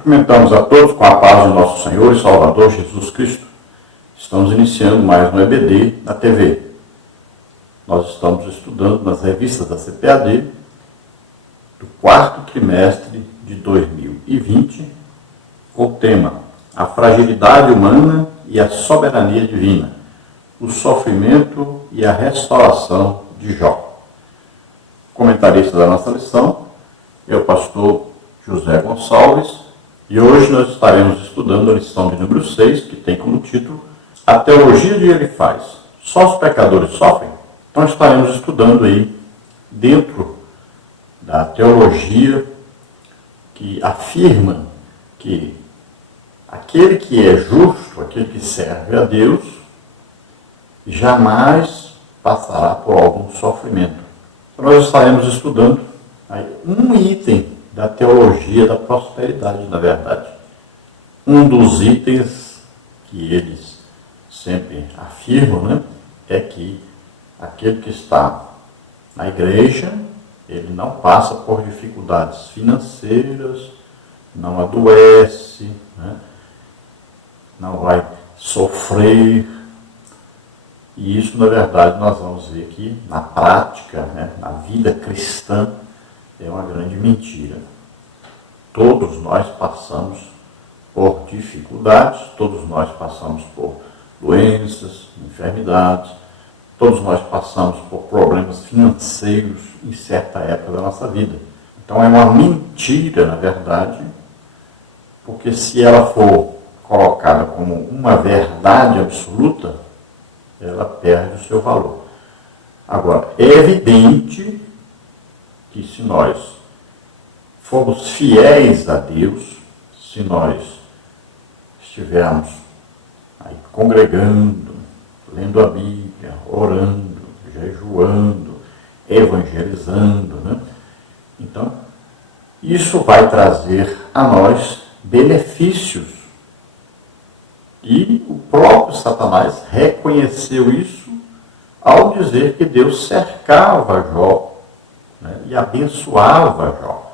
Cumprimentamos a todos com a paz de nosso Senhor e Salvador Jesus Cristo. Estamos iniciando mais um EBD na TV. Nós estamos estudando nas revistas da CPAD do quarto trimestre de 2020 o tema A Fragilidade Humana e a Soberania Divina, o Sofrimento e a Restauração de Jó. O comentarista da nossa lição é o pastor José Gonçalves. E hoje nós estaremos estudando a lição de número 6, que tem como título A Teologia de Elifaz. Só os pecadores sofrem? Então estaremos estudando aí dentro da teologia que afirma que aquele que é justo, aquele que serve a Deus, jamais passará por algum sofrimento. Então nós estaremos estudando aí um item da teologia da prosperidade, na verdade. Um dos itens que eles sempre afirmam, né, é que aquele que está na igreja, ele não passa por dificuldades financeiras, não adoece, né, não vai sofrer. E isso, na verdade, nós vamos ver que na prática, né, na vida cristã, é uma grande mentira. Todos nós passamos por dificuldades, todos nós passamos por doenças, enfermidades, todos nós passamos por problemas financeiros em certa época da nossa vida. Então é uma mentira, na verdade, porque se ela for colocada como uma verdade absoluta, ela perde o seu valor. Agora, é evidente que se nós formos fiéis a Deus, se nós estivermos aí congregando, lendo a Bíblia, orando, jejuando, evangelizando, né? Então, isso vai trazer a nós benefícios. E o próprio Satanás reconheceu isso ao dizer que Deus cercava Jó, né, e abençoava Jó.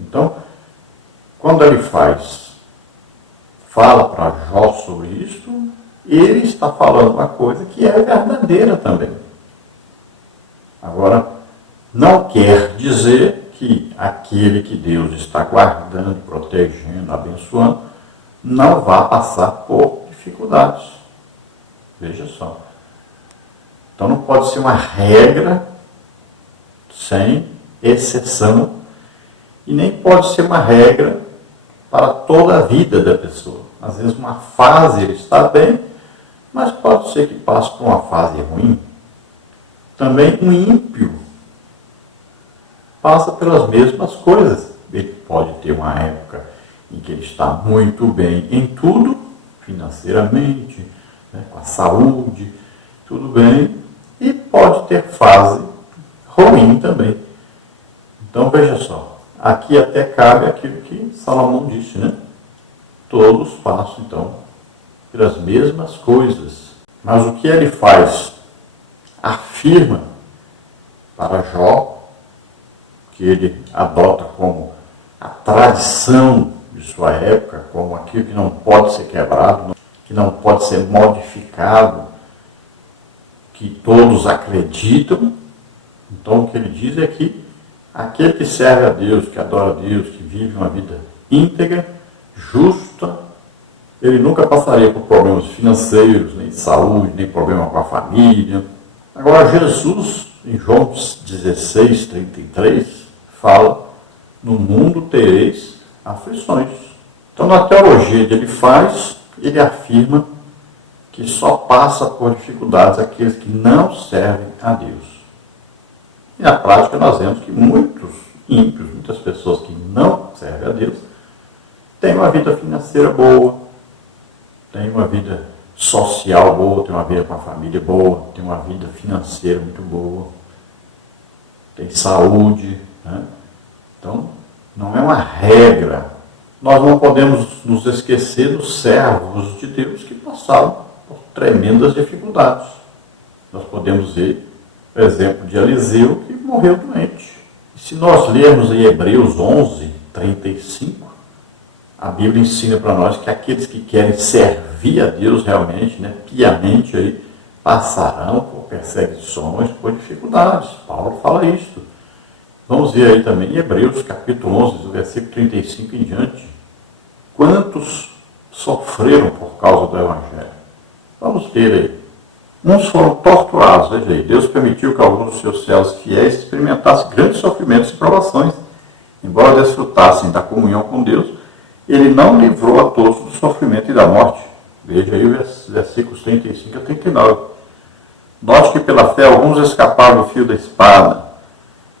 Então, quando ele fala para Jó sobre isso, ele está falando uma coisa que é verdadeira também. Agora, não quer dizer que aquele que Deus está guardando, protegendo, abençoando, não vá passar por dificuldades. Veja só. Então não pode ser uma regra sem exceção, e nem pode ser uma regra para toda a vida da pessoa. Às vezes uma fase ele está bem, mas pode ser que passe por uma fase ruim. Também um ímpio passa pelas mesmas coisas. Ele pode ter uma época em que ele está muito bem em tudo, financeiramente, né, com a saúde, tudo bem, e pode ter fase ruim também. Então veja só, aqui até cabe aquilo que Salomão disse, né? Todos passam então pelas mesmas coisas. Mas o que ele faz? Afirma para Jó, que ele adota como a tradição de sua época, como aquilo que não pode ser quebrado, que não pode ser modificado, que todos acreditam. Então o que ele diz é que aquele que serve a Deus, que adora a Deus, que vive uma vida íntegra, justa, ele nunca passaria por problemas financeiros, nem de saúde, nem problema com a família. Agora Jesus, em João 16, 33, fala: no mundo tereis aflições. Então na teologia que ele faz, ele afirma que só passa por dificuldades aqueles que não servem a Deus. E na prática nós vemos que muitos ímpios, muitas pessoas que não servem a Deus, têm uma vida financeira boa, têm uma vida social boa, têm uma vida com a família boa, têm uma vida financeira muito boa, têm saúde, né? Então, não é uma regra. Nós não podemos nos esquecer dos servos de Deus que passaram por tremendas dificuldades. Nós podemos ver o exemplo de Eliseu, que morreu doente. E se nós lermos em Hebreus 11, 35, a Bíblia ensina para nós que aqueles que querem servir a Deus realmente, né, piamente, aí, passarão por perseguições, por dificuldades. Paulo fala isso. Vamos ver aí também em Hebreus, capítulo 11, do versículo 35 em diante. Quantos sofreram por causa do Evangelho? Vamos ver aí. Uns foram torturados, veja aí. Deus permitiu que alguns dos seus servos fiéis experimentassem grandes sofrimentos e provações. Embora desfrutassem da comunhão com Deus, Ele não livrou a todos do sofrimento e da morte. Veja aí os versículos 35 a 39. Note que pela fé alguns escaparam do fio da espada.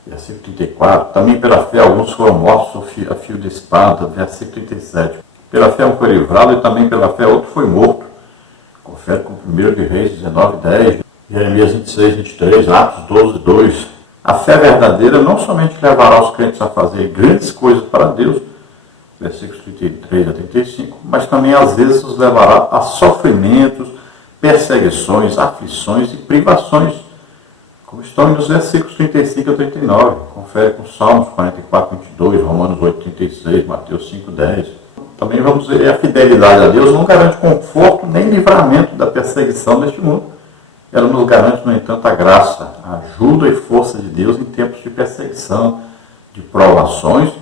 Versículo 34. Também pela fé alguns foram mortos a fio da espada. Versículo 37. Pela fé um foi livrado e também pela fé outro foi morto. Confere com 1 de Reis 19, 10, Jeremias 26, 23, Atos 12, 2. A fé verdadeira não somente levará os crentes a fazer grandes coisas para Deus, versículos 33 a 35, mas também às vezes os levará a sofrimentos, perseguições, aflições e privações, como estão nos versículos 35 a 39. Confere com Salmos 44, 22, Romanos 8, 36, Mateus 5, 10. Também vamos ver a fidelidade a Deus não garante conforto nem livramento da perseguição deste mundo. Ela nos garante, no entanto, a graça, a ajuda e força de Deus em tempos de perseguição, de provações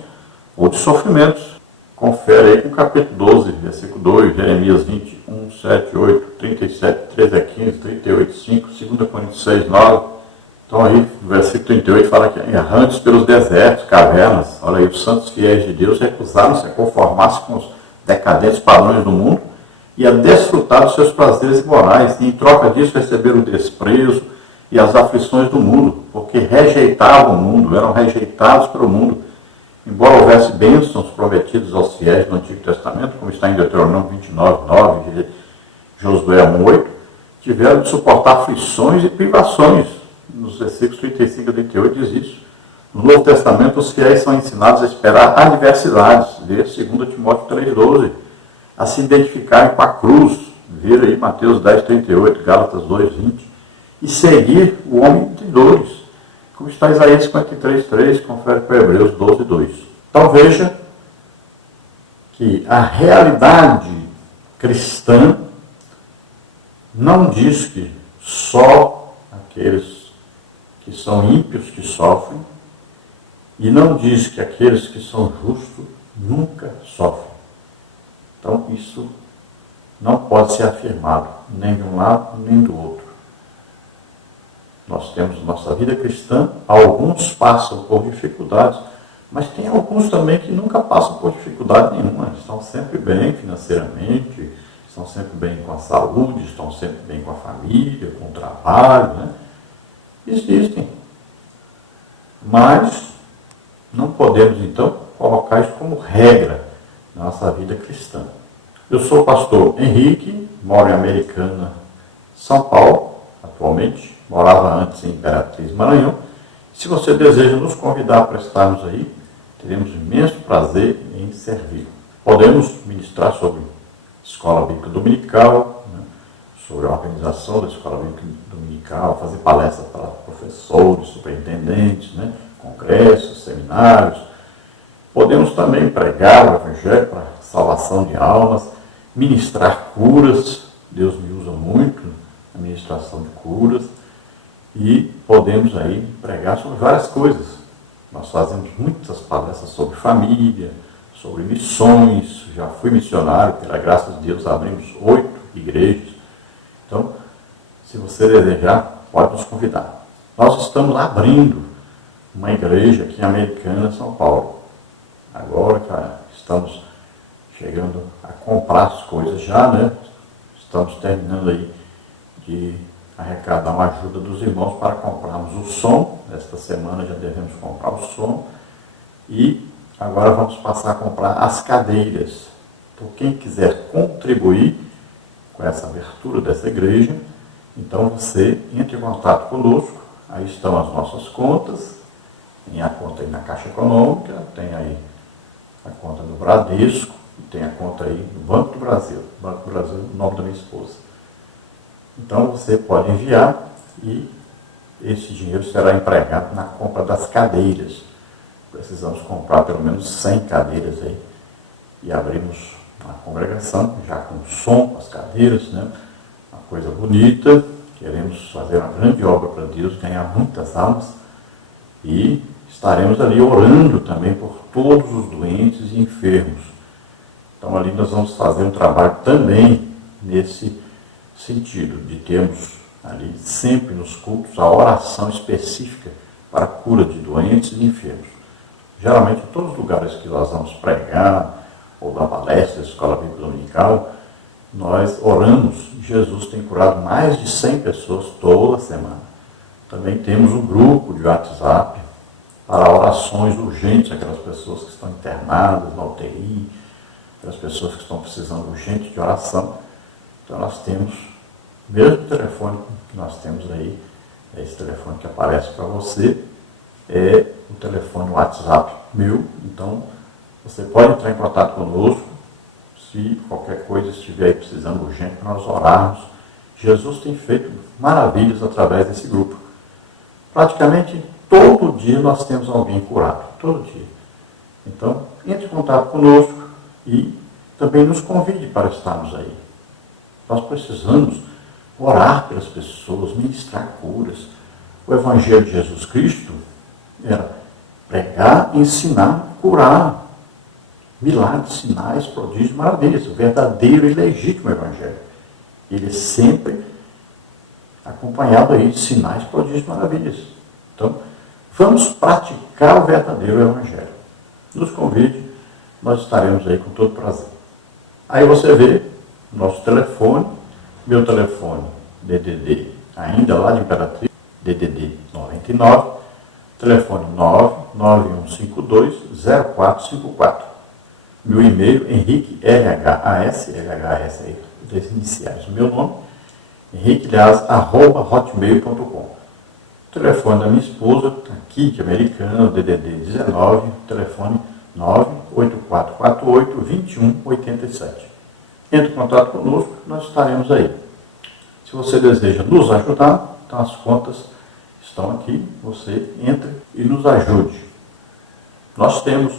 ou de sofrimentos. Confere aí com o capítulo 12, versículo 2, Jeremias 21, 7, 8, 37, 13 a 15, 38, 5, 2 Coríntios 6, 9. Então aí, no versículo 38 fala que errantes pelos desertos, cavernas, olha aí, os santos fiéis de Deus recusaram-se a conformar-se com os decadentes padrões do mundo e a desfrutar dos seus prazeres morais, e em troca disso receberam o desprezo e as aflições do mundo, porque rejeitavam o mundo, eram rejeitados pelo mundo. Embora houvesse bênçãos prometidas aos fiéis do Antigo Testamento, como está em Deuteronômio 29, 9, e Josué 1, 8, tiveram de suportar aflições e privações. Nos versículos 35 a 38 diz isso. No Novo Testamento, os fiéis são ensinados a esperar adversidades, ver 2 Timóteo 3,12, a se identificarem com a cruz, ver aí Mateus 10,38, Gálatas 2,20, e seguir o homem de dores, como está em Isaías 53,3, confere com Hebreus 12,2. Então veja que a realidade cristã não diz que só aqueles que são ímpios que sofrem, e não diz que aqueles que são justos nunca sofrem. Então isso não pode ser afirmado nem de um lado nem do outro. Nós temos nossa vida cristã, alguns passam por dificuldades, mas tem alguns também que nunca passam por dificuldade nenhuma, estão sempre bem financeiramente, estão sempre bem com a saúde, estão sempre bem com a família, com o trabalho, né? Existem. Mas não podemos, então, colocar isso como regra na nossa vida cristã. Eu sou o pastor Henrique, moro em Americana, São Paulo, atualmente. Morava antes em Imperatriz, Maranhão. Se você deseja nos convidar para estarmos aí, teremos imenso prazer em servir. Podemos ministrar sobre Escola Bíblica Dominical, né, sobre a organização da Escola Bíblica Dominical, fazer palestras para professores, superintendentes, né, congressos, seminários. Podemos também pregar o Evangelho para salvação de almas, ministrar curas. Deus me usa muito na ministração de curas. E podemos aí pregar sobre várias coisas. Nós fazemos muitas palestras sobre família, sobre missões. Já fui missionário, pela graça de Deus, abrimos 8 igrejas. Então, se você desejar, pode nos convidar. Nós estamos abrindo uma igreja aqui em Americana, São Paulo. Agora, cara, estamos chegando a comprar as coisas já, né? Estamos terminando aí de arrecadar uma ajuda dos irmãos para comprarmos o som. Esta semana já devemos comprar o som. E agora vamos passar a comprar as cadeiras. Então, quem quiser contribuir com essa abertura dessa igreja, então você entre em contato conosco. Aí estão as nossas contas. Tem a conta aí na Caixa Econômica, tem aí a conta do Bradesco, e tem a conta aí do Banco do Brasil. Banco do Brasil, o nome da minha esposa. Então você pode enviar e esse dinheiro será empregado na compra das cadeiras. Precisamos comprar pelo menos 100 cadeiras aí e abrimos a congregação, já com som, com as cadeiras, né? Uma coisa bonita. Queremos fazer uma grande obra para Deus, ganhar muitas almas, e estaremos ali orando também por todos os doentes e enfermos. Então ali nós vamos fazer um trabalho também nesse sentido, de termos ali sempre nos cultos a oração específica para a cura de doentes e enfermos. Geralmente em todos os lugares que nós vamos pregar, ou dar palestra, escola bíblica dominical, nós oramos. Jesus tem curado mais de 100 pessoas toda semana. Também temos um grupo de WhatsApp para orações urgentes, aquelas pessoas que estão internadas na UTI, aquelas pessoas que estão precisando urgente de oração. Então nós temos o mesmo telefone que nós temos aí, esse telefone que aparece para você, é o telefone WhatsApp meu. Então você pode entrar em contato conosco, se qualquer coisa estiver aí precisando urgente para nós orarmos. Jesus tem feito maravilhas através desse grupo. Praticamente todo dia nós temos alguém curado, todo dia. Então, entre em contato conosco e também nos convide para estarmos aí. Nós precisamos orar pelas pessoas, ministrar curas. O Evangelho de Jesus Cristo era pregar, ensinar, curar. Milagres, sinais, prodígios, maravilhas. O verdadeiro e legítimo Evangelho. Ele é sempre acompanhado aí de sinais, prodígios, maravilhas. Então, vamos praticar o verdadeiro Evangelho. Nos convide, nós estaremos aí com todo prazer. Aí você vê o nosso telefone, meu telefone DDD, ainda lá de Imperatriz, DDD 99, telefone 991520454. Meu e-mail, Henrique LHAS aí, das iniciais do meu nome, henriquelhas@hotmail.com. O telefone da minha esposa, aqui de Americana, DDD 19, telefone 98448-2187. Entre em contato conosco, nós estaremos aí. Se você deseja nos ajudar, então as contas estão aqui, você entre e nos ajude. Nós temos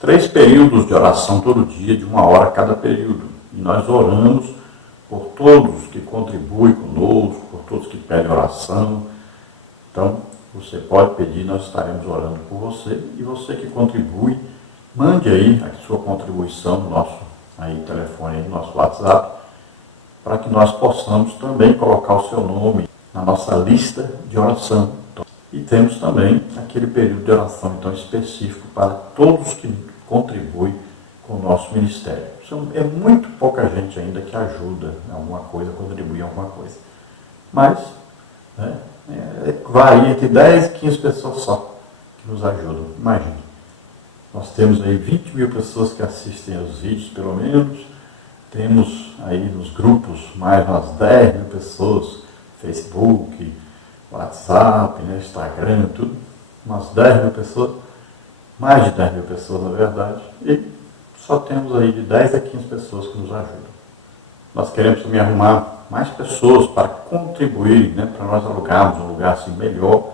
3 períodos de oração todo dia, de 1 hora cada período. E nós oramos por todos que contribuem conosco, por todos que pedem oração. Então, você pode pedir, nós estaremos orando por você. E você que contribui, mande aí a sua contribuição no nosso aí, telefone, aí, no nosso WhatsApp, para que nós possamos também colocar o seu nome na nossa lista de oração. E temos também aquele período de oração então específico para todos que contribuem com o nosso ministério. É muito pouca gente ainda que ajuda em alguma coisa, contribui em alguma coisa. Mas, né, varia entre 10 e 15 pessoas só que nos ajudam. Imagine. Nós temos aí 20 mil pessoas que assistem aos vídeos, pelo menos. Temos aí nos grupos mais umas 10 mil pessoas, Facebook, WhatsApp, né, Instagram, tudo. Umas 10 mil pessoas, mais de 10 mil pessoas na verdade. E só temos aí de 10 a 15 pessoas que nos ajudam. Nós queremos também arrumar mais pessoas para contribuir, né, para nós alugarmos um lugar assim melhor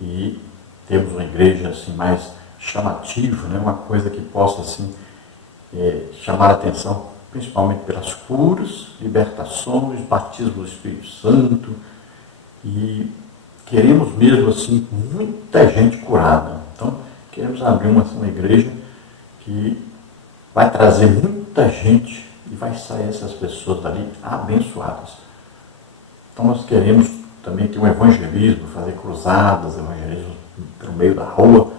e termos uma igreja assim mais chamativa, né, uma coisa que possa assim chamar a atenção, principalmente pelas curas, libertações, batismo do Espírito Santo, e queremos mesmo assim muita gente curada. Então queremos abrir uma igreja que vai trazer muita gente e vai sair essas pessoas dali abençoadas. Então nós queremos também ter um evangelismo, fazer cruzadas, evangelismo pelo meio da rua,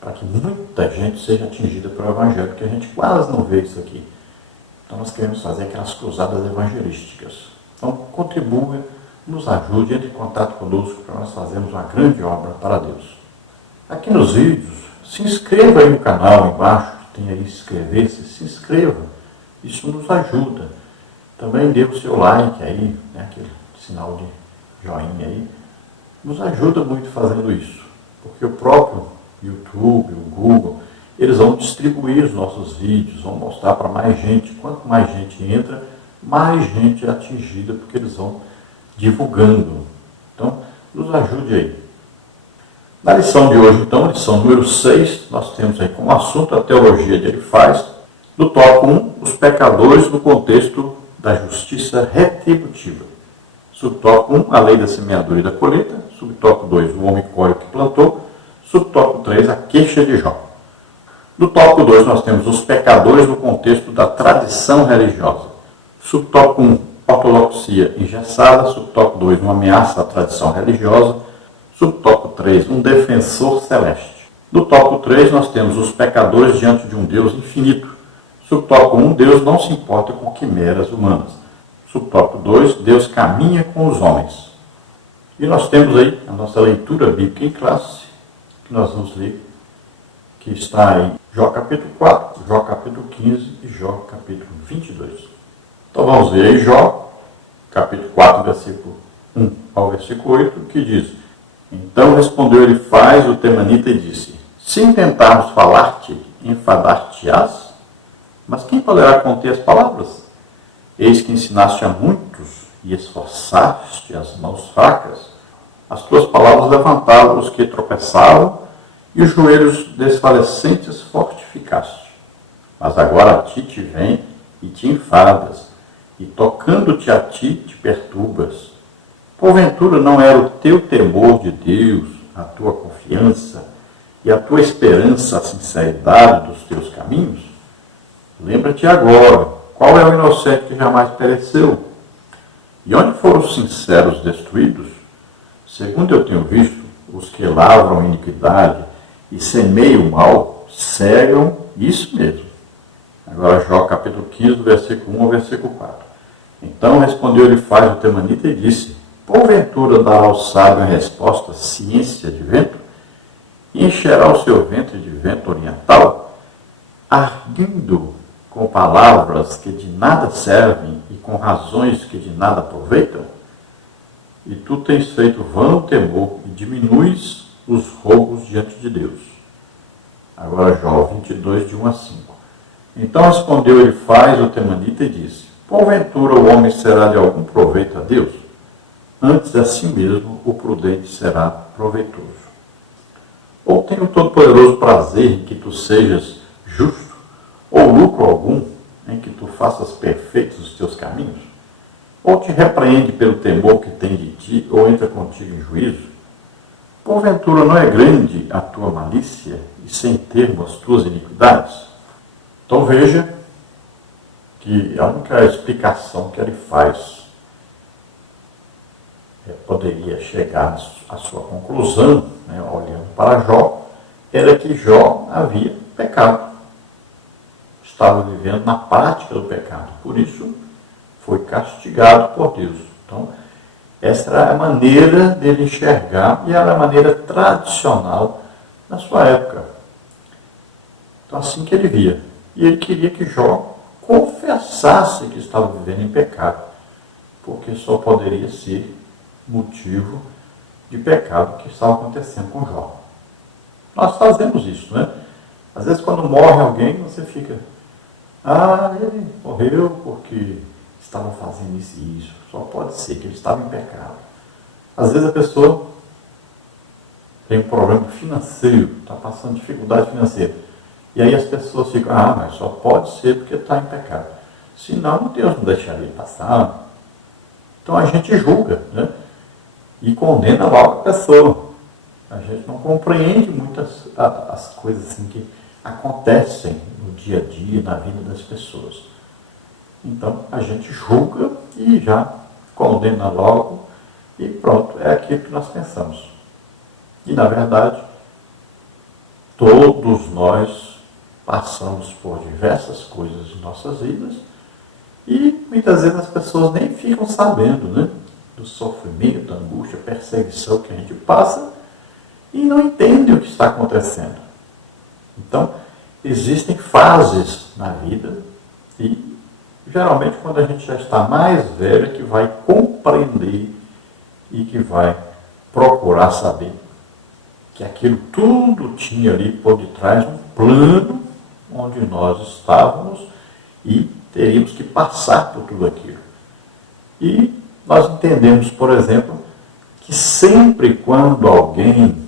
para que muita gente seja atingida pelo Evangelho, porque a gente quase não vê isso aqui. Então nós queremos fazer aquelas cruzadas evangelísticas. Então contribua, nos ajude, entre em contato conosco para nós fazermos uma grande obra para Deus. Aqui nos vídeos, se inscreva aí no canal embaixo, tem aí inscrever-se, se inscreva. Isso nos ajuda. Também dê o seu like aí, né, aquele sinal de joinha aí. Nos ajuda muito fazendo isso, porque o próprio YouTube, o Google, eles vão distribuir os nossos vídeos, vão mostrar para mais gente. Quanto mais gente entra, mais gente é atingida, porque eles vão divulgando. Então, nos ajude aí. Na lição de hoje, então, lição número 6, nós temos aí como assunto a teologia de Elifaz. Do tópico 1, os pecadores no contexto da justiça retributiva. Subtópico 1, a lei da semeadura e da colheita. Subtópico 2, o homem colhe o que plantou. Subtópico 3, a queixa de Jó. No tópico 2, nós temos os pecadores no contexto da tradição religiosa. Subtópico 1, ortodoxia engessada. Subtópico 2, uma ameaça à tradição religiosa. Subtópico 3, um defensor celeste. No tópico 3, nós temos os pecadores diante de um Deus infinito. Subtópico 1, Deus não se importa com quimeras humanas. Subtópico 2, Deus caminha com os homens. E nós temos aí a nossa leitura bíblica em classe, que nós vamos ler, que está em Jó capítulo 4, Jó capítulo 15 e Jó capítulo 22. Então vamos ver aí Jó, capítulo 4, versículo 1 ao versículo 8, que diz: Então respondeu Elifaz, o temanita, e disse: Se intentarmos falar-te, enfadar-te-ás? Mas quem poderá conter as palavras? Eis que ensinaste a muitos e esforçaste as mãos fracas. As tuas palavras levantaram os que tropeçavam e os joelhos desfalecentes fortificaste. Mas agora a ti te vem e te enfadas, e tocando-te a ti te perturbas. Porventura não era o teu temor de Deus, a tua confiança e a tua esperança a sinceridade dos teus caminhos? Lembra-te agora, qual é o inocente que jamais pereceu? E onde foram os sinceros destruídos? Segundo eu tenho visto, os que lavram iniquidade e semeiam o mal, cegam isso mesmo. Agora Jó capítulo 15, versículo 1 ao versículo 4. Então respondeu Elifaz o temanita e disse: Porventura dará ao sábio em resposta ciência de vento? E encherá o seu ventre de vento oriental? Arguindo com palavras que de nada servem e com razões que de nada aproveitam? E tu tens feito vão temor e diminuis os roubos diante de Deus. Agora Jó 22, de 1 a 5. Então respondeu Elifaz o temanita e disse: Porventura o homem será de algum proveito a Deus? Antes a si mesmo o prudente será proveitoso. Ou tem o Todo-Poderoso prazer em que tu sejas justo? Ou lucro algum em que tu faças perfeitos os teus caminhos? Ou te repreende pelo temor que tem de ti, ou entra contigo em juízo? Porventura não é grande a tua malícia, e sem termo as tuas iniquidades? Então veja que a única explicação que ele faz poderia chegar à sua conclusão, né, olhando para Jó, era que Jó havia pecado. Estava vivendo na prática do pecado. Por isso, foi castigado por Deus. Então, essa era a maneira dele enxergar, e era a maneira tradicional na sua época. Então, assim que ele via. E ele queria que Jó confessasse que estava vivendo em pecado, porque só poderia ser motivo de pecado que estava acontecendo com Jó. Nós fazemos isso, né? Às vezes, quando morre alguém, você fica: ele morreu porque estavam fazendo isso e isso. Só pode ser que ele estava em pecado. Às vezes a pessoa tem um problema financeiro, está passando dificuldade financeira. E aí as pessoas ficam: mas só pode ser porque está em pecado. Senão Deus não deixaria ele passar. Então a gente julga, né? E condena logo a pessoa. A gente não compreende muitas as coisas assim que acontecem no dia a dia, na vida das pessoas. Então, a gente julga e já condena logo e pronto, é aquilo que nós pensamos. E, na verdade, todos nós passamos por diversas coisas em nossas vidas e, muitas vezes, as pessoas nem ficam sabendo, né, do sofrimento, da angústia, perseguição que a gente passa e não entendem o que está acontecendo. Então, existem fases na vida e, geralmente, quando a gente já está mais velho, é que vai compreender e que vai procurar saber que aquilo tudo tinha ali por detrás um plano onde nós estávamos e teríamos que passar por tudo aquilo. E nós entendemos, por exemplo, que sempre quando alguém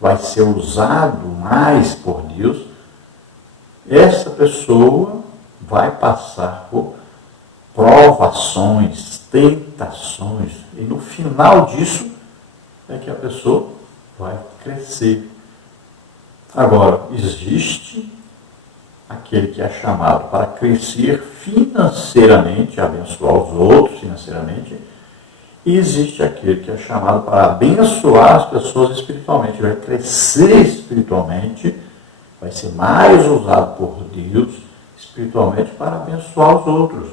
vai ser usado mais por Deus, essa pessoa vai passar por provações, tentações, e no final disso é que a pessoa vai crescer. Agora, existe aquele que é chamado para crescer financeiramente, abençoar os outros financeiramente, e existe aquele que é chamado para abençoar as pessoas espiritualmente, vai crescer espiritualmente, vai ser mais usado por Deus espiritualmente para abençoar os outros.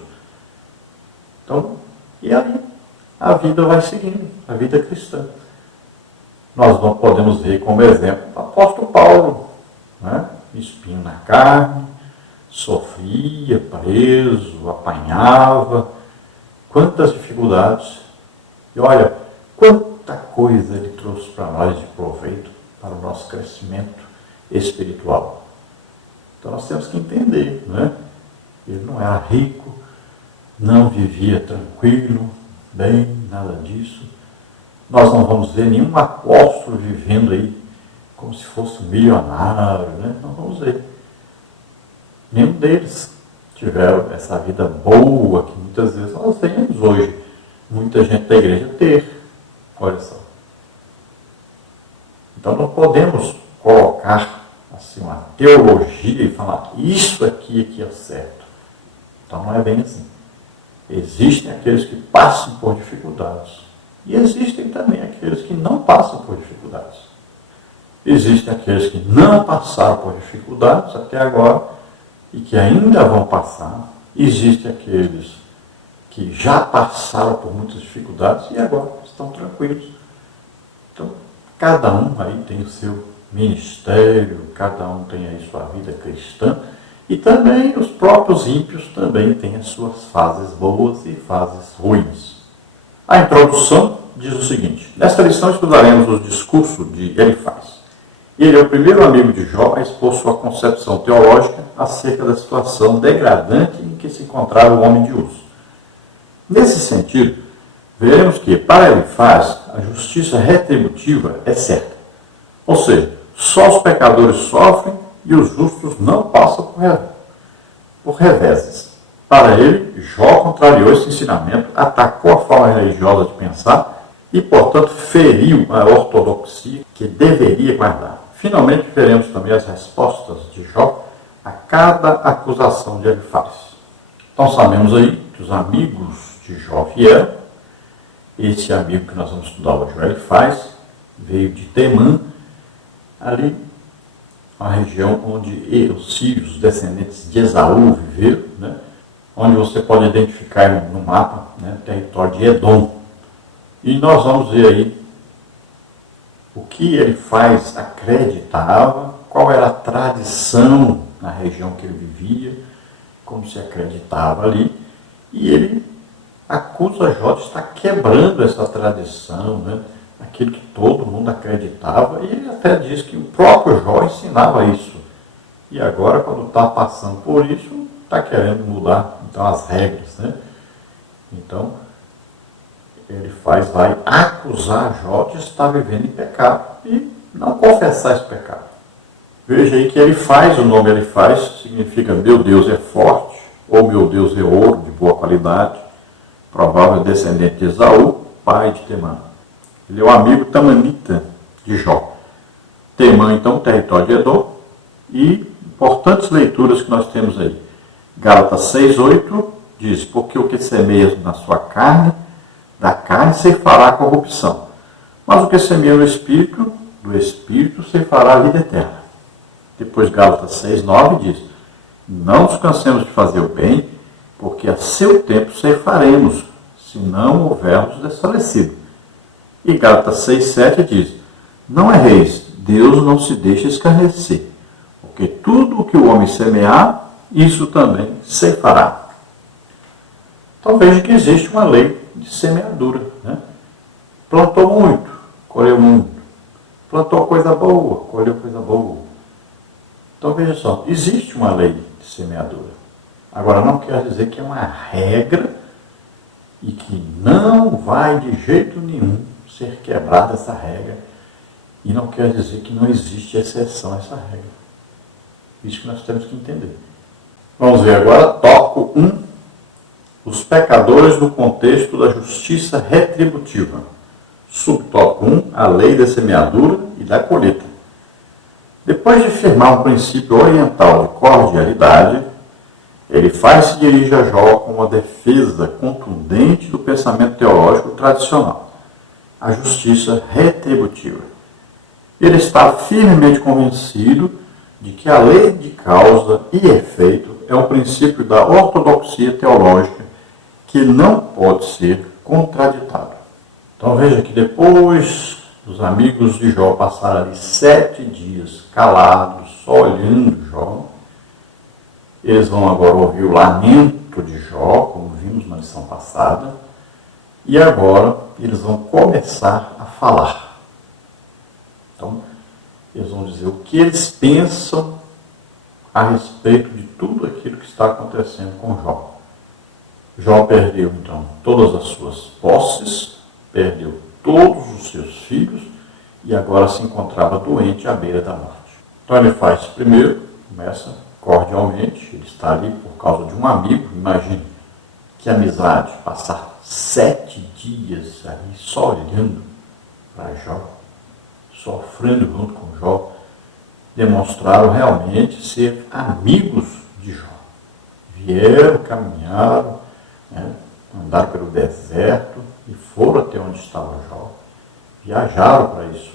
Então, e aí a vida vai seguindo, a vida cristã. Nós não podemos ver como exemplo o apóstolo Paulo, né? Espinho na carne, sofria, preso, apanhava, quantas dificuldades. E olha, quanta coisa ele trouxe para nós de proveito para o nosso crescimento espiritual. Então nós temos que entender, né? Ele não era rico, não vivia tranquilo, bem, nada disso. Nós não vamos ver nenhum apóstolo vivendo aí como se fosse um milionário, né? Não vamos ver. Nenhum deles tiveram essa vida boa que muitas vezes nós vemos hoje muita gente da igreja ter. Olha só. Então não podemos colocar assim uma teologia e falar isso aqui é certo. Então não é bem assim. Existem aqueles que passam por dificuldades. E existem também aqueles que não passam por dificuldades. Existem aqueles que não passaram por dificuldades até agora e que ainda vão passar. Existem aqueles que já passaram por muitas dificuldades e agora estão tranquilos. Então, cada um aí tem o seu ministério, cada um tem aí sua vida cristã e também os próprios ímpios também têm as suas fases boas e fases ruins. A introdução diz o seguinte: nesta lição estudaremos os discursos de Elifaz. Ele é o primeiro amigo de Jó a expor sua concepção teológica acerca da situação degradante em que se encontrava o homem de Uz. Nesse sentido, veremos que, para Elifaz, a justiça retributiva é certa. Ou seja, só os pecadores sofrem e os justos não passam por reveses. Para ele, Jó contrariou esse ensinamento, atacou a forma religiosa de pensar e, portanto, feriu a ortodoxia que deveria guardar. Finalmente, veremos também as respostas de Jó a cada acusação de Elifaz. Então, sabemos aí que os amigos de Jó vieram. Esse amigo que nós vamos estudar hoje, o Elifaz, veio de Temã, ali, uma região onde os sírios, descendentes de Esaú, viveram, né? Onde você pode identificar no mapa, né, o território de Edom. E nós vamos ver aí o que Elifaz acreditava, qual era a tradição na região que ele vivia, como se acreditava ali, e ele acusa Jó de estar quebrando essa tradição, né? Aquilo que todo mundo acreditava, e ele até diz que o próprio Jó ensinava isso. E agora, quando está passando por isso, está querendo mudar então as regras, né? Então, vai acusar Jó de estar vivendo em pecado e não confessar esse pecado. Veja aí que o nome Elifaz significa meu Deus é forte, ou meu Deus é ouro de boa qualidade, provável descendente de Esaú, pai de Temã. Ele é o amigo tamanita de Jó. Temã, então, território de Edom, e importantes leituras que nós temos aí. Gálatas 6:8 diz, porque o que semeia na sua carne, da carne ceifará a corrupção, mas o que semeia no Espírito, do Espírito ceifará a vida eterna. Depois Gálatas 6:9 diz, não nos cansemos de fazer o bem, porque a seu tempo ceifaremos, se não houvermos desfalecido. E Gálatas 6:7 diz, não erreis, Deus não se deixa escarnecer, porque tudo o que o homem semear, isso também ceifará. Então veja que existe uma lei de semeadura, né? Plantou muito, colheu muito. Plantou coisa boa, colheu coisa boa. Então veja só, existe uma lei de semeadura. Agora não quer dizer que é uma regra e que não vai de jeito nenhum ser quebrada essa regra. E não quer dizer que não existe exceção a essa regra. Isso que nós temos que entender. Vamos ver agora, tópico 1, os pecadores no contexto da justiça retributiva. Subtópico 1, a lei da semeadura e da colheita. Depois de firmar um princípio oriental de cordialidade, Elifaz se dirige a Jó com uma defesa contundente do pensamento teológico tradicional, a justiça retributiva. Ele está firmemente convencido de que a lei de causa e efeito é um princípio da ortodoxia teológica que não pode ser contraditado. Então veja que depois dos amigos de Jó passaram ali 7 dias calados, só olhando Jó, eles vão agora ouvir o lamento de Jó, como vimos na lição passada, e agora eles vão começar a falar. Então, eles vão dizer o que eles pensam a respeito de tudo aquilo que está acontecendo com Jó. Jó perdeu, então, todas as suas posses, perdeu todos os seus filhos e agora se encontrava doente à beira da morte. Então ele faz primeiro, começa cordialmente, ele está ali por causa de um amigo, imagine que amizade, passar 7 dias ali só olhando para Jó, sofrendo junto com Jó, demonstraram realmente ser amigos de Jó. Vieram, caminharam, andaram pelo deserto e foram até onde estava Jó. Viajaram para isso.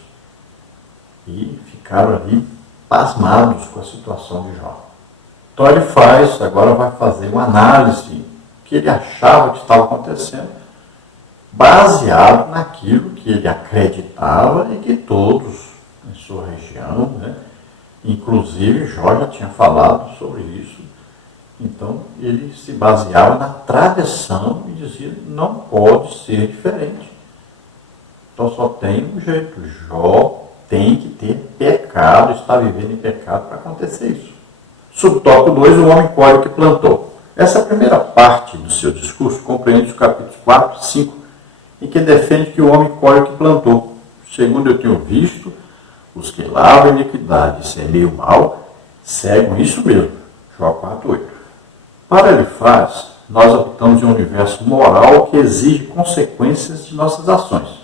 E ficaram ali pasmados com a situação de Jó. Então ele agora vai fazer uma análise do que ele achava que estava acontecendo, baseado naquilo que ele acreditava e que todos em sua região, inclusive Jó já tinha falado sobre isso. Então ele se baseava na tradição e dizia, não pode ser diferente. Então só tem um jeito, Jó tem que ter pecado, está vivendo em pecado para acontecer isso. Subtópico 2, o homem colhe o que plantou. Essa primeira parte do seu discurso compreende os capítulos 4 e 5, em que defende que o homem colhe o que plantou. Segundo eu tenho visto, os que lavam a iniquidade e semeiam o mal, seguem isso mesmo. Jó 4:8. Para Elifaz, nós habitamos em um universo moral que exige consequências de nossas ações.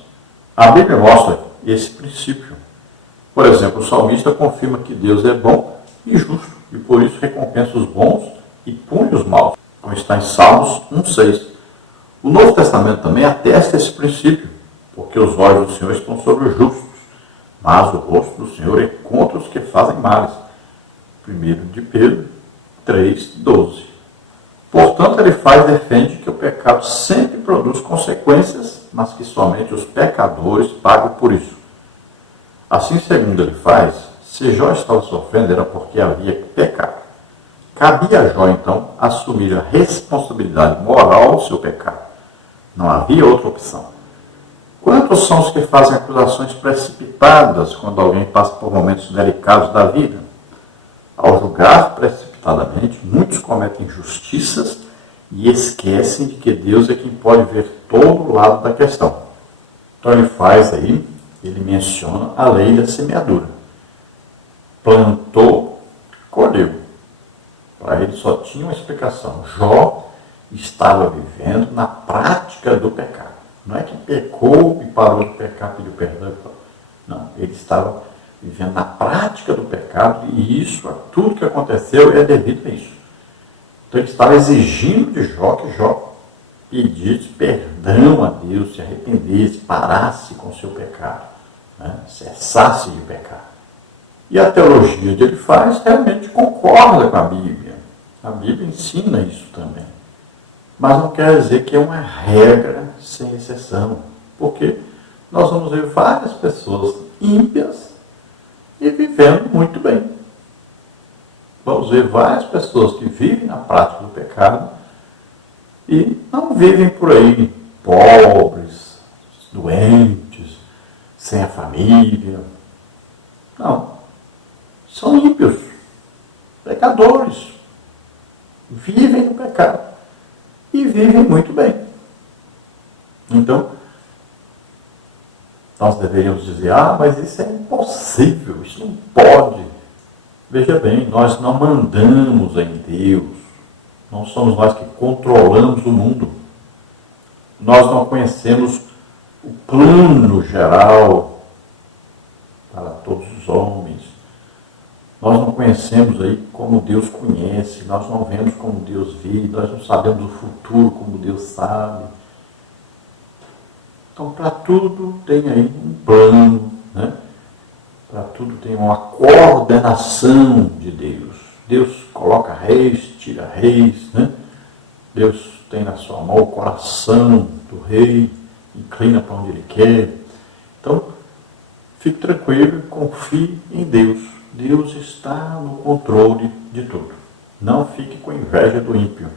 A Bíblia mostra esse princípio. Por exemplo, o salmista confirma que Deus é bom e justo, e por isso recompensa os bons e pune os maus, como está em Salmos 1:6. O Novo Testamento também atesta esse princípio, porque os olhos do Senhor estão sobre os justos, mas o rosto do Senhor é contra os que fazem males. 1 de Pedro 3:12. Portanto, Elifaz defende que o pecado sempre produz consequências, mas que somente os pecadores pagam por isso. Assim, segundo Elifaz, se Jó estava sofrendo era porque havia pecado. Cabia a Jó, então, assumir a responsabilidade moral do seu pecado. Não havia outra opção. Quantos são os que fazem acusações precipitadas quando alguém passa por momentos delicados da vida? Ao julgar precipitadamente, muitos cometem injustiças e esquecem de que Deus é quem pode ver todo o lado da questão. Então ele menciona a lei da semeadura. Plantou, colheu. Para ele só tinha uma explicação. Jó estava vivendo na prática do pecado. Não é que pecou e parou de pecar, pediu perdão. Não, ele estava vivendo na prática do pecado e isso, tudo que aconteceu é devido a isso. Então ele estava exigindo de Jó que Jó pedisse perdão a Deus, se arrependesse, parasse com o seu pecado, cessasse de pecar. E a teologia de Elifaz realmente concorda com a Bíblia. A Bíblia ensina isso também. Mas não quer dizer que é uma regra sem exceção. Porque nós vamos ver várias pessoas ímpias e vivendo muito bem. Vamos ver várias pessoas que vivem na prática do pecado e não vivem por aí pobres, doentes, sem a família. Não. São ímpios, pecadores, vivem no pecado e vivem muito bem. Então, nós deveríamos dizer, mas isso é impossível, isso não pode. Veja bem, nós não mandamos em Deus, não somos nós que controlamos o mundo. Nós não conhecemos o plano geral para todos os homens. Nós não conhecemos aí como Deus conhece, nós não vemos como Deus vê, nós não sabemos o futuro como Deus sabe. Então, para tudo tem aí um plano, né? Para tudo tem uma coordenação de Deus. Deus coloca reis, tira reis, né? Deus tem na sua mão o coração do rei, inclina para onde ele quer. Então, fique tranquilo e confie em Deus. Deus está no controle de tudo. Não fique com inveja do ímpio.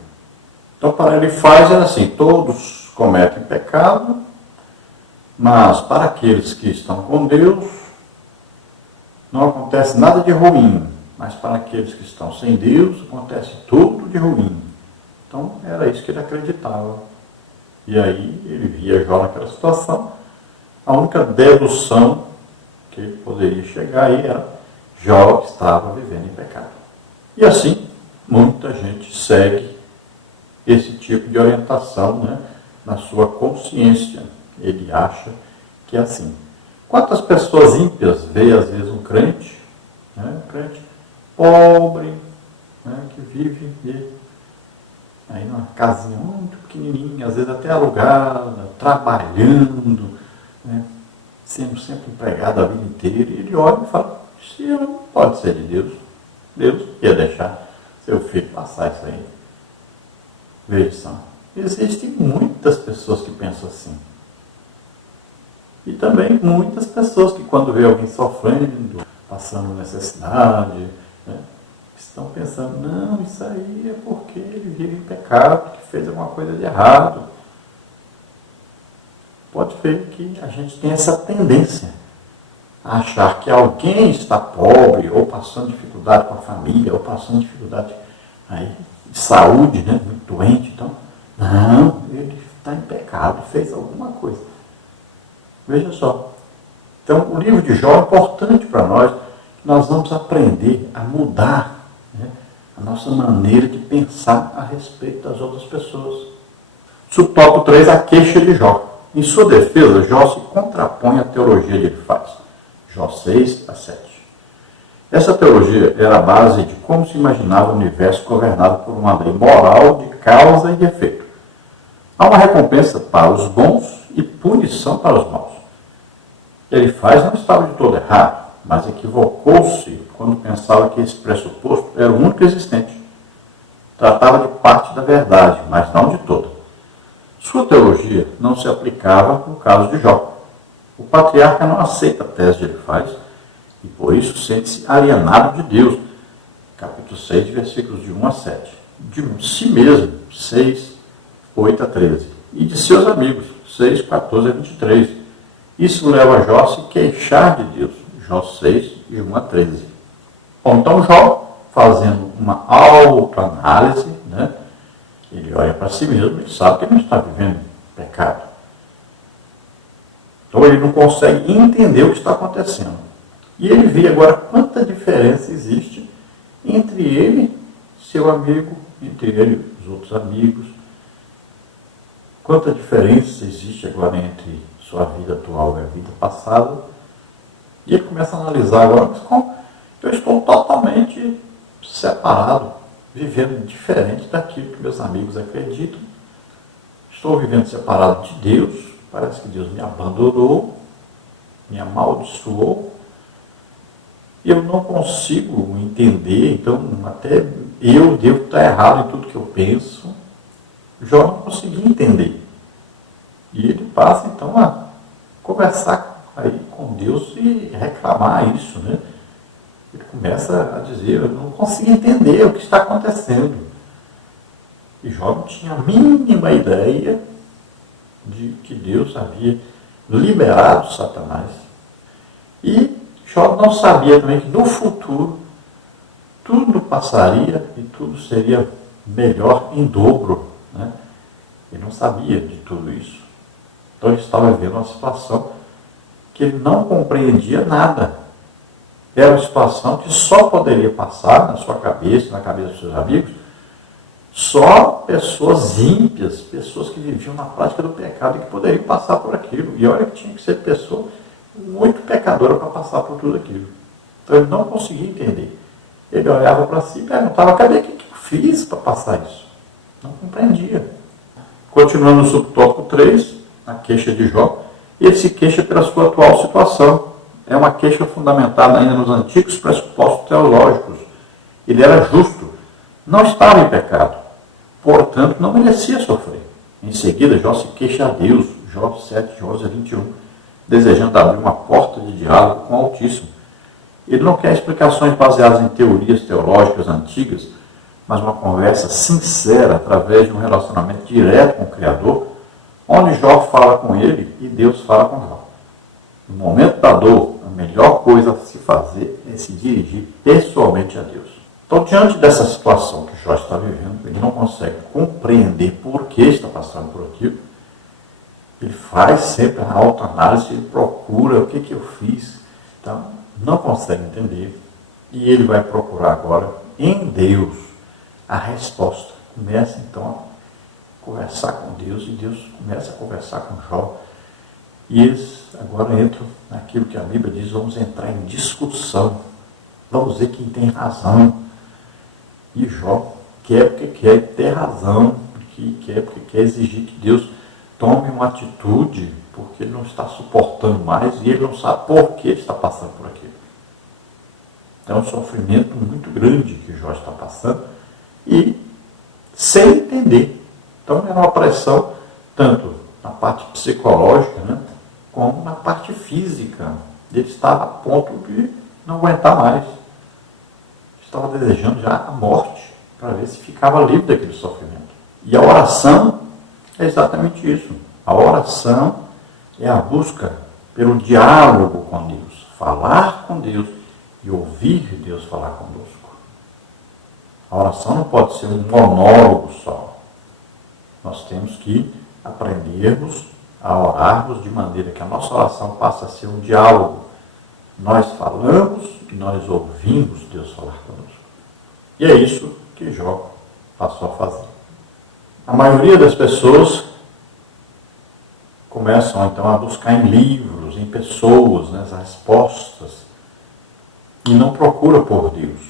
Então, para ele faz assim, todos cometem pecado, mas para aqueles que estão com Deus, não acontece nada de ruim, mas para aqueles que estão sem Deus, acontece tudo de ruim. Então, era isso que ele acreditava. E aí, ele via Jó naquela situação. A única dedução que ele poderia chegar aí era Jó estava vivendo em pecado. E assim, muita gente segue esse tipo de orientação, né, na sua consciência. Ele acha que é assim. Quantas pessoas ímpias vê, às vezes, um crente pobre, né, que vive aí numa casinha muito pequenininha, às vezes até alugada, trabalhando, né, sendo sempre empregado a vida inteira, e ele olha e fala, isso não pode ser de Deus. Deus ia deixar seu filho passar isso aí. Veja só, existem muitas pessoas que pensam assim. E também muitas pessoas que quando vê alguém sofrendo, passando necessidade, né, estão pensando, não, isso aí é porque ele vive em pecado, que fez alguma coisa de errado. Pode ver que a gente tem essa tendência a achar que alguém está pobre, ou passando dificuldade com a família, ou passando dificuldade aí, de saúde, né, muito doente. Então, não, ele está em pecado, fez alguma coisa. Veja só. Então, o livro de Jó é importante para nós, que nós vamos aprender a mudar, né, a nossa maneira de pensar a respeito das outras pessoas. Subtópico 3, a queixa de Jó. Em sua defesa, Jó se contrapõe à teologia de Elifaz. Jó 6 a 7. Essa teologia era a base de como se imaginava o universo governado por uma lei moral de causa e efeito. Há uma recompensa para os bons e punição para os maus. Elifaz não estava de todo errado, mas equivocou-se quando pensava que esse pressuposto era o único existente. Tratava de parte da verdade, mas não de toda. Sua teologia não se aplicava no caso de Jó. O patriarca não aceita a tese de Elifaz e por isso sente-se alienado de Deus. Capítulo 6, versículos de 1 a 7. De si mesmo, 6, 8 a 13. E de seus amigos, 6, 14 a 23. Isso leva Jó a se queixar de Deus. Jó 6, de 1 a 13. Bom, então Jó, fazendo uma autoanálise, né, ele olha para si mesmo e sabe que ele não está vivendo pecado. Então ele não consegue entender o que está acontecendo. E ele vê agora quanta diferença existe entre ele, seu amigo, entre ele e os outros amigos. Quanta diferença existe agora entre sua vida atual e a vida passada. E ele começa a analisar agora, mas como eu estou totalmente separado, vivendo diferente daquilo que meus amigos acreditam. Estou vivendo separado de Deus. Parece que Deus me abandonou, me amaldiçoou. E eu não consigo entender, então até eu devo estar errado em tudo que eu penso. Jó não conseguia entender. E ele passa então a conversar aí com Deus e reclamar isso, né? Ele começa a dizer, eu não consigo entender o que está acontecendo. E Jó não tinha a mínima ideia de que Deus havia liberado Satanás. E Jó não sabia também que no futuro tudo passaria e tudo seria melhor em dobro, né? Ele não sabia de tudo isso. Então ele estava vivendo uma situação que ele não compreendia nada. era uma situação que só poderia passar na sua cabeça, na cabeça dos seus amigos, só pessoas ímpias, pessoas que viviam na prática do pecado e que poderiam passar por aquilo. E olha que tinha que ser pessoa muito pecadora para passar por tudo aquilo. Então ele não conseguia entender. Ele olhava para si e perguntava, cadê o que eu fiz para passar isso? Não compreendia. Continuando no subtópico 3, a queixa de Jó, ele se queixa pela sua atual situação. É uma queixa fundamentada ainda nos antigos pressupostos teológicos. Ele era justo, não estava em pecado, portanto não merecia sofrer. Em seguida, Jó se queixa a Deus, Jó 7, Jó 21, desejando abrir uma porta de diálogo com o Altíssimo. Ele não quer explicações baseadas em teorias teológicas antigas, mas uma conversa sincera através de um relacionamento direto com o Criador, onde Jó fala com ele e Deus fala com Jó. No momento da dor, a melhor coisa a se fazer é se dirigir pessoalmente a Deus. Então, diante dessa situação que Jó está vivendo, ele não consegue compreender por que está passando por aquilo. Ele faz sempre a autoanálise, ele procura o que eu fiz. Então, não consegue entender. E ele vai procurar agora em Deus a resposta. Começa então a conversar com Deus e Deus começa a conversar com Jó. E eles agora entram naquilo que a Bíblia diz, vamos entrar em discussão. Vamos ver quem tem razão. E Jó quer porque quer ter razão, porque quer exigir que Deus tome uma atitude, porque ele não está suportando mais e ele não sabe por que ele está passando por aquilo. É um sofrimento muito grande que Jó está passando e sem entender. Então era uma pressão tanto na parte psicológica, né, como na parte física. Ele estava a ponto de não aguentar mais. Estava desejando já a morte, para ver se ficava livre daquele sofrimento. E a oração é exatamente isso. A oração é a busca pelo diálogo com Deus, falar com Deus e ouvir Deus falar conosco. A oração não pode ser um monólogo só. Nós temos que aprendermos a orarmos de maneira que a nossa oração passe a ser um diálogo. Nós falamos e nós ouvimos Deus falar conosco. E é isso que Jó passou a fazer. A maioria das pessoas começam então a buscar em livros, em pessoas, né, as respostas, e não procura por Deus,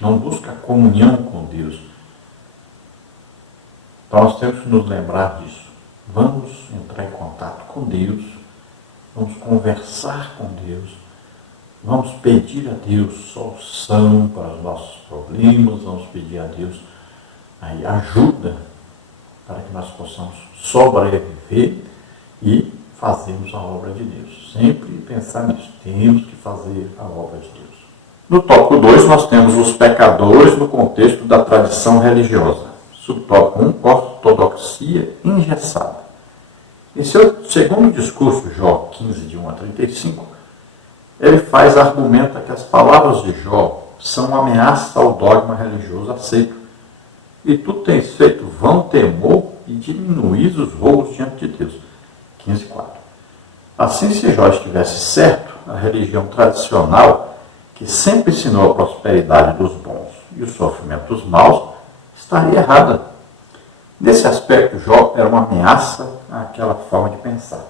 não busca comunhão com Deus. Então nós temos que nos lembrar disso. Vamos entrar em contato com Deus, vamos conversar com Deus, vamos pedir a Deus solução para os nossos problemas, vamos pedir a Deus aí ajuda para que nós possamos sobreviver e fazermos a obra de Deus. Sempre pensar nisso, temos que fazer a obra de Deus. No tópico 2 nós temos os pecadores no contexto da tradição religiosa. Subtópico 1, ortodoxia engessada. Em seu segundo discurso, Jó 15, de 1 a 35, ele argumenta que as palavras de Jó são uma ameaça ao dogma religioso aceito. E tu tens feito vão temor e diminuís os roubos diante de Deus. 15:4. Assim, se Jó estivesse certo, a religião tradicional, que sempre ensinou a prosperidade dos bons e o sofrimento dos maus, estaria errada. Nesse aspecto, Jó era uma ameaça àquela forma de pensar.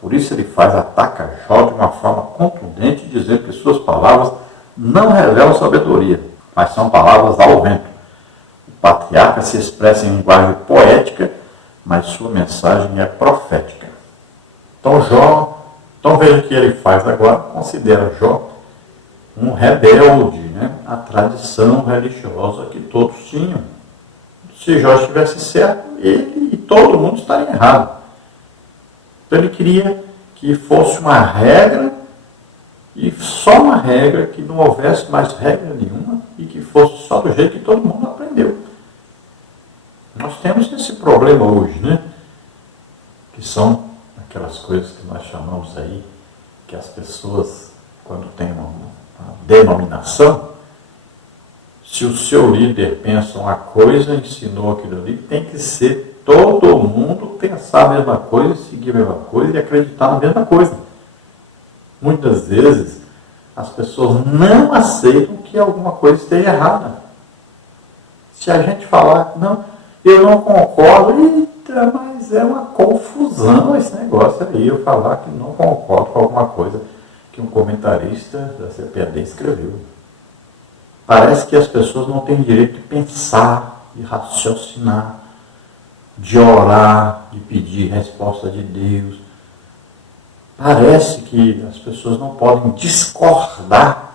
Por isso ele ataca Jó de uma forma contundente, dizendo que suas palavras não revelam sabedoria, mas são palavras ao vento. O patriarca se expressa em linguagem poética, mas sua mensagem é profética. Então veja o que ele faz agora, considera Jó um rebelde, né, à tradição religiosa que todos tinham. Se Jó estivesse certo, ele e todo mundo estaria errado. Então ele queria que fosse uma regra, e só uma regra, que não houvesse mais regra nenhuma, e que fosse só do jeito que todo mundo aprendeu. Nós temos esse problema hoje, né? Que são aquelas coisas que nós chamamos aí, que as pessoas, quando têm uma denominação, se o seu líder pensa uma coisa, ensinou aquilo ali, tem que ser todo mundo pensar a mesma coisa, seguir a mesma coisa e acreditar na mesma coisa. Muitas vezes As pessoas não aceitam que alguma coisa esteja errada. Se a gente falar, não, eu não concordo, eita, mas é uma confusão esse negócio aí, eu falar que não concordo com alguma coisa que um comentarista da CPAD escreveu. Parece que as pessoas não têm direito de pensar, de raciocinar, de orar, de pedir resposta de Deus. Parece que as pessoas não podem discordar.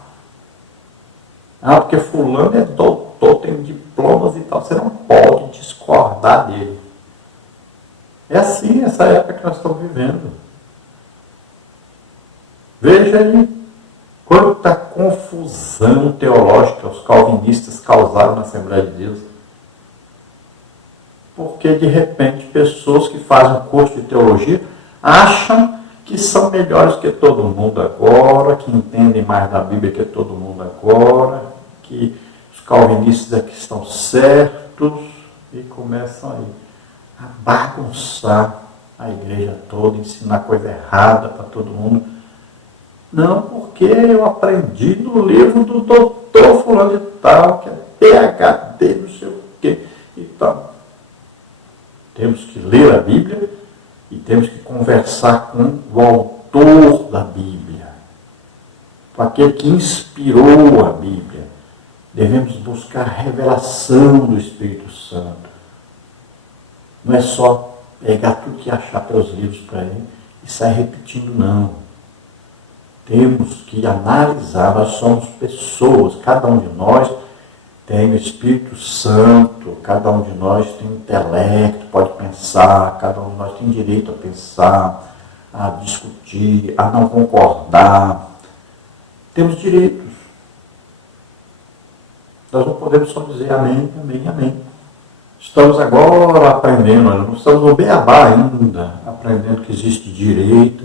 Ah, porque fulano é doutor, tem diplomas e tal. Você não pode discordar dele. É assim essa época que nós estamos vivendo. Veja aí quanta confusão teológica os calvinistas causaram na Assembleia de Deus. Porque, de repente, pessoas que fazem um curso de teologia acham que são melhores que todo mundo agora, que entendem mais da Bíblia que todo mundo agora, que os calvinistas aqui estão certos, e começam aí a bagunçar a igreja toda, ensinar coisa errada para todo mundo. Não, porque eu aprendi no livro do doutor fulano de tal, que é PhD, não sei o quê, e tal. Temos que ler a Bíblia e temos que conversar com o autor da Bíblia, com aquele que inspirou a Bíblia. Devemos buscar a revelação do Espírito Santo. Não é só pegar tudo que achar pelos livros para ele e sair repetindo, não. Temos que analisar, nós somos pessoas, cada um de nós tem o Espírito Santo, cada um de nós tem intelecto, pode pensar, cada um de nós tem direito a pensar, a discutir, a não concordar. Temos direitos. Nós não podemos só dizer amém, amém, amém. Estamos agora aprendendo, não estamos no beabá ainda, aprendendo que existe direita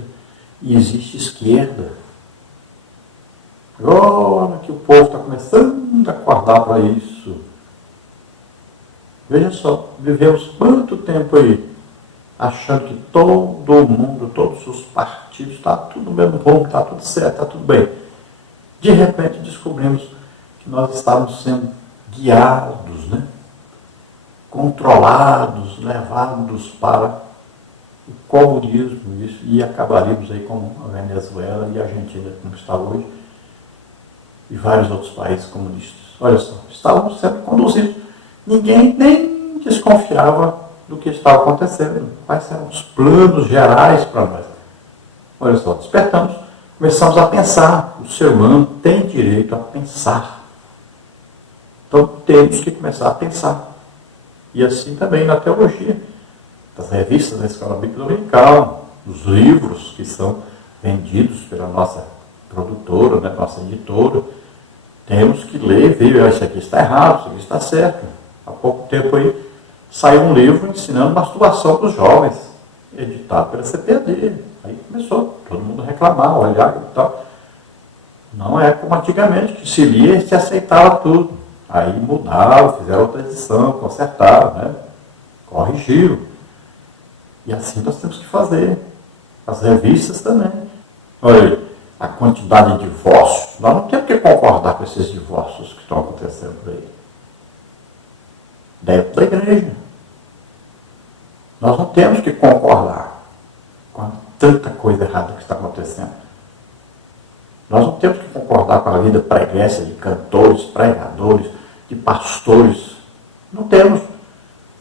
e existe esquerda. Agora que o povo está começando a acordar para isso. Veja só, vivemos quanto tempo aí achando que todo mundo, todos os partidos, está tudo no mesmo rumo, está tudo certo, está tudo bem. De repente descobrimos que nós estávamos sendo guiados, né? Controlados, levados para o comunismo, isso, e acabaríamos aí como a Venezuela e a Argentina, como está hoje, e vários outros países comunistas. Olha só, estávamos sendo conduzidos. Ninguém nem desconfiava do que estava acontecendo. Quais eram os planos gerais para nós? Olha só, despertamos, começamos a pensar. O ser humano tem direito a pensar. Então temos que começar a pensar. E assim também na teologia, das revistas da Escola Bíblica Dominical, dos livros que são vendidos pela nossa produtora, né, nossa editora. Temos que ler e ver, isso aqui está errado, isso aqui está certo. Há pouco tempo aí saiu um livro ensinando masturbação para os jovens, editado pela CPAD. Aí começou todo mundo a reclamar, olhar e tal. Não é como antigamente, que se lia e se aceitava tudo. Aí mudaram, fizeram outra edição, consertaram, né? Corrigiram. E assim nós temos que fazer. As revistas também. Olha aí, a quantidade de divórcios. Nós não temos que concordar com esses divórcios que estão acontecendo por aí. Dentro da igreja. Nós não temos que concordar com tanta coisa errada que está acontecendo. Nós não temos que concordar com a vida pregressa de cantores, pregadores, de pastores. Não temos.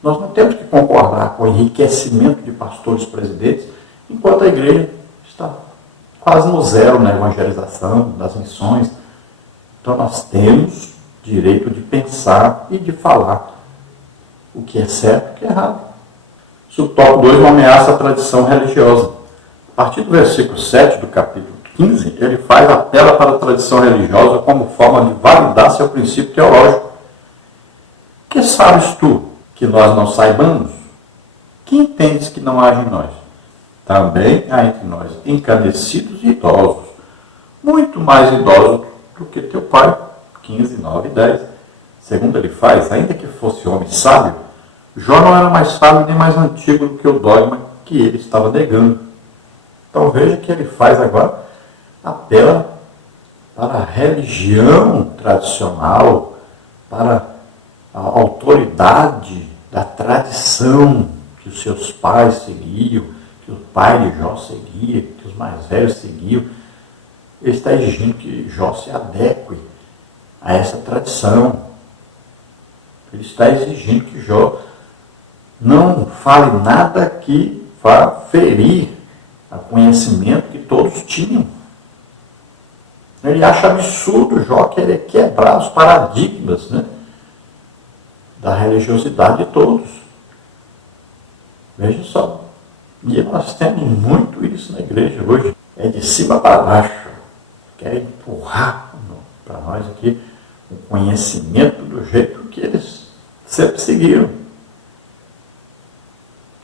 Nós não temos que concordar com o enriquecimento de pastores presidentes, enquanto a igreja está quase no zero na evangelização, das missões. Então nós temos direito de pensar e de falar o que é certo e o que é errado. Subtópico 2, uma ameaça à tradição religiosa. A partir do versículo 7 do capítulo 15, ele faz apelo para a tradição religiosa como forma de validar seu princípio teológico. Que sabes tu que nós não saibamos? Que entendes que não haja em nós? Também há entre nós encanecidos e idosos, muito mais idosos do que teu pai. 15, 9 e 10. Segundo ele faz, ainda que fosse homem sábio, Jó não era mais sábio nem mais antigo do que o dogma que ele estava negando. Então veja que ele faz agora, apela para a religião tradicional, para a autoridade da tradição que os seus pais seguiam, que o pai de Jó seguia, que os mais velhos seguiam. Ele está exigindo que Jó se adeque a essa tradição. Ele está exigindo que Jó não fale nada que vá ferir o conhecimento que todos tinham. Ele acha absurdo Jó querer quebrar os paradigmas, né, da religiosidade de todos. Veja só. E nós temos muito isso na igreja hoje. É de cima para baixo. Quer empurrar para nós aqui o conhecimento do jeito que eles sempre seguiram.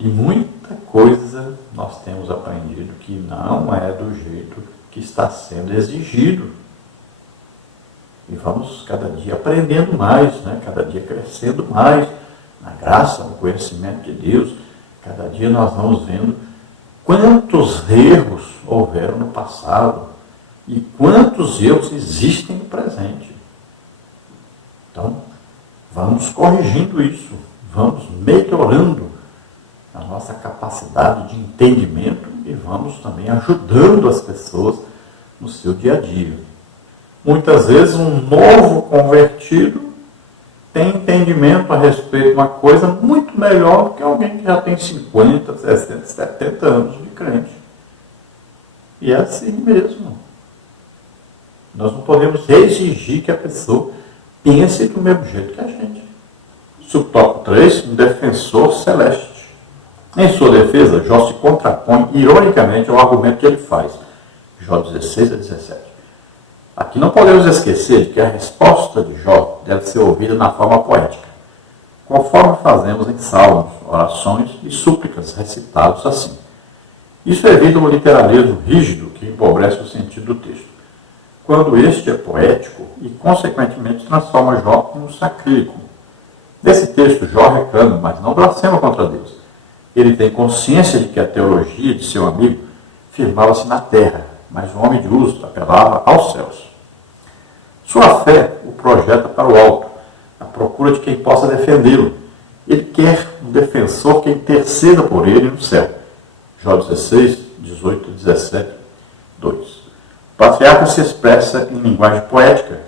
E muita coisa nós temos aprendido que não é do jeito que está sendo exigido. E vamos cada dia aprendendo mais, né? Cada dia crescendo mais na graça, no conhecimento de Deus. Cada dia nós vamos vendo quantos erros houveram no passado e quantos erros existem no presente. Então, vamos corrigindo isso, vamos melhorando a nossa capacidade de entendimento e vamos também ajudando as pessoas no seu dia a dia. Muitas vezes um novo convertido tem entendimento a respeito de uma coisa muito melhor do que alguém que já tem 50, 60, 70 anos de crente. E é assim mesmo. Nós não podemos exigir que a pessoa pense do mesmo jeito que a gente. Subtópico 3, um defensor celeste. Em sua defesa, Jó se contrapõe ironicamente ao argumento que ele faz. Jó 16 a 17. Aqui não podemos esquecer de que a resposta de Jó deve ser ouvida na forma poética, conforme fazemos em salmos, orações e súplicas recitados assim. Isso evita um literalismo rígido que empobrece o sentido do texto, quando este é poético e, consequentemente, transforma Jó em um sacrílego. Nesse texto, Jó reclama, mas não blasfema contra Deus. Ele tem consciência de que a teologia de seu amigo firmava-se na terra, mas o homem de uso apelava aos céus. Sua fé o projeta para o alto, à procura de quem possa defendê-lo. Ele quer um defensor que interceda por ele no céu. Jó 16, 18 e 17, 2. O patriarca se expressa em linguagem poética,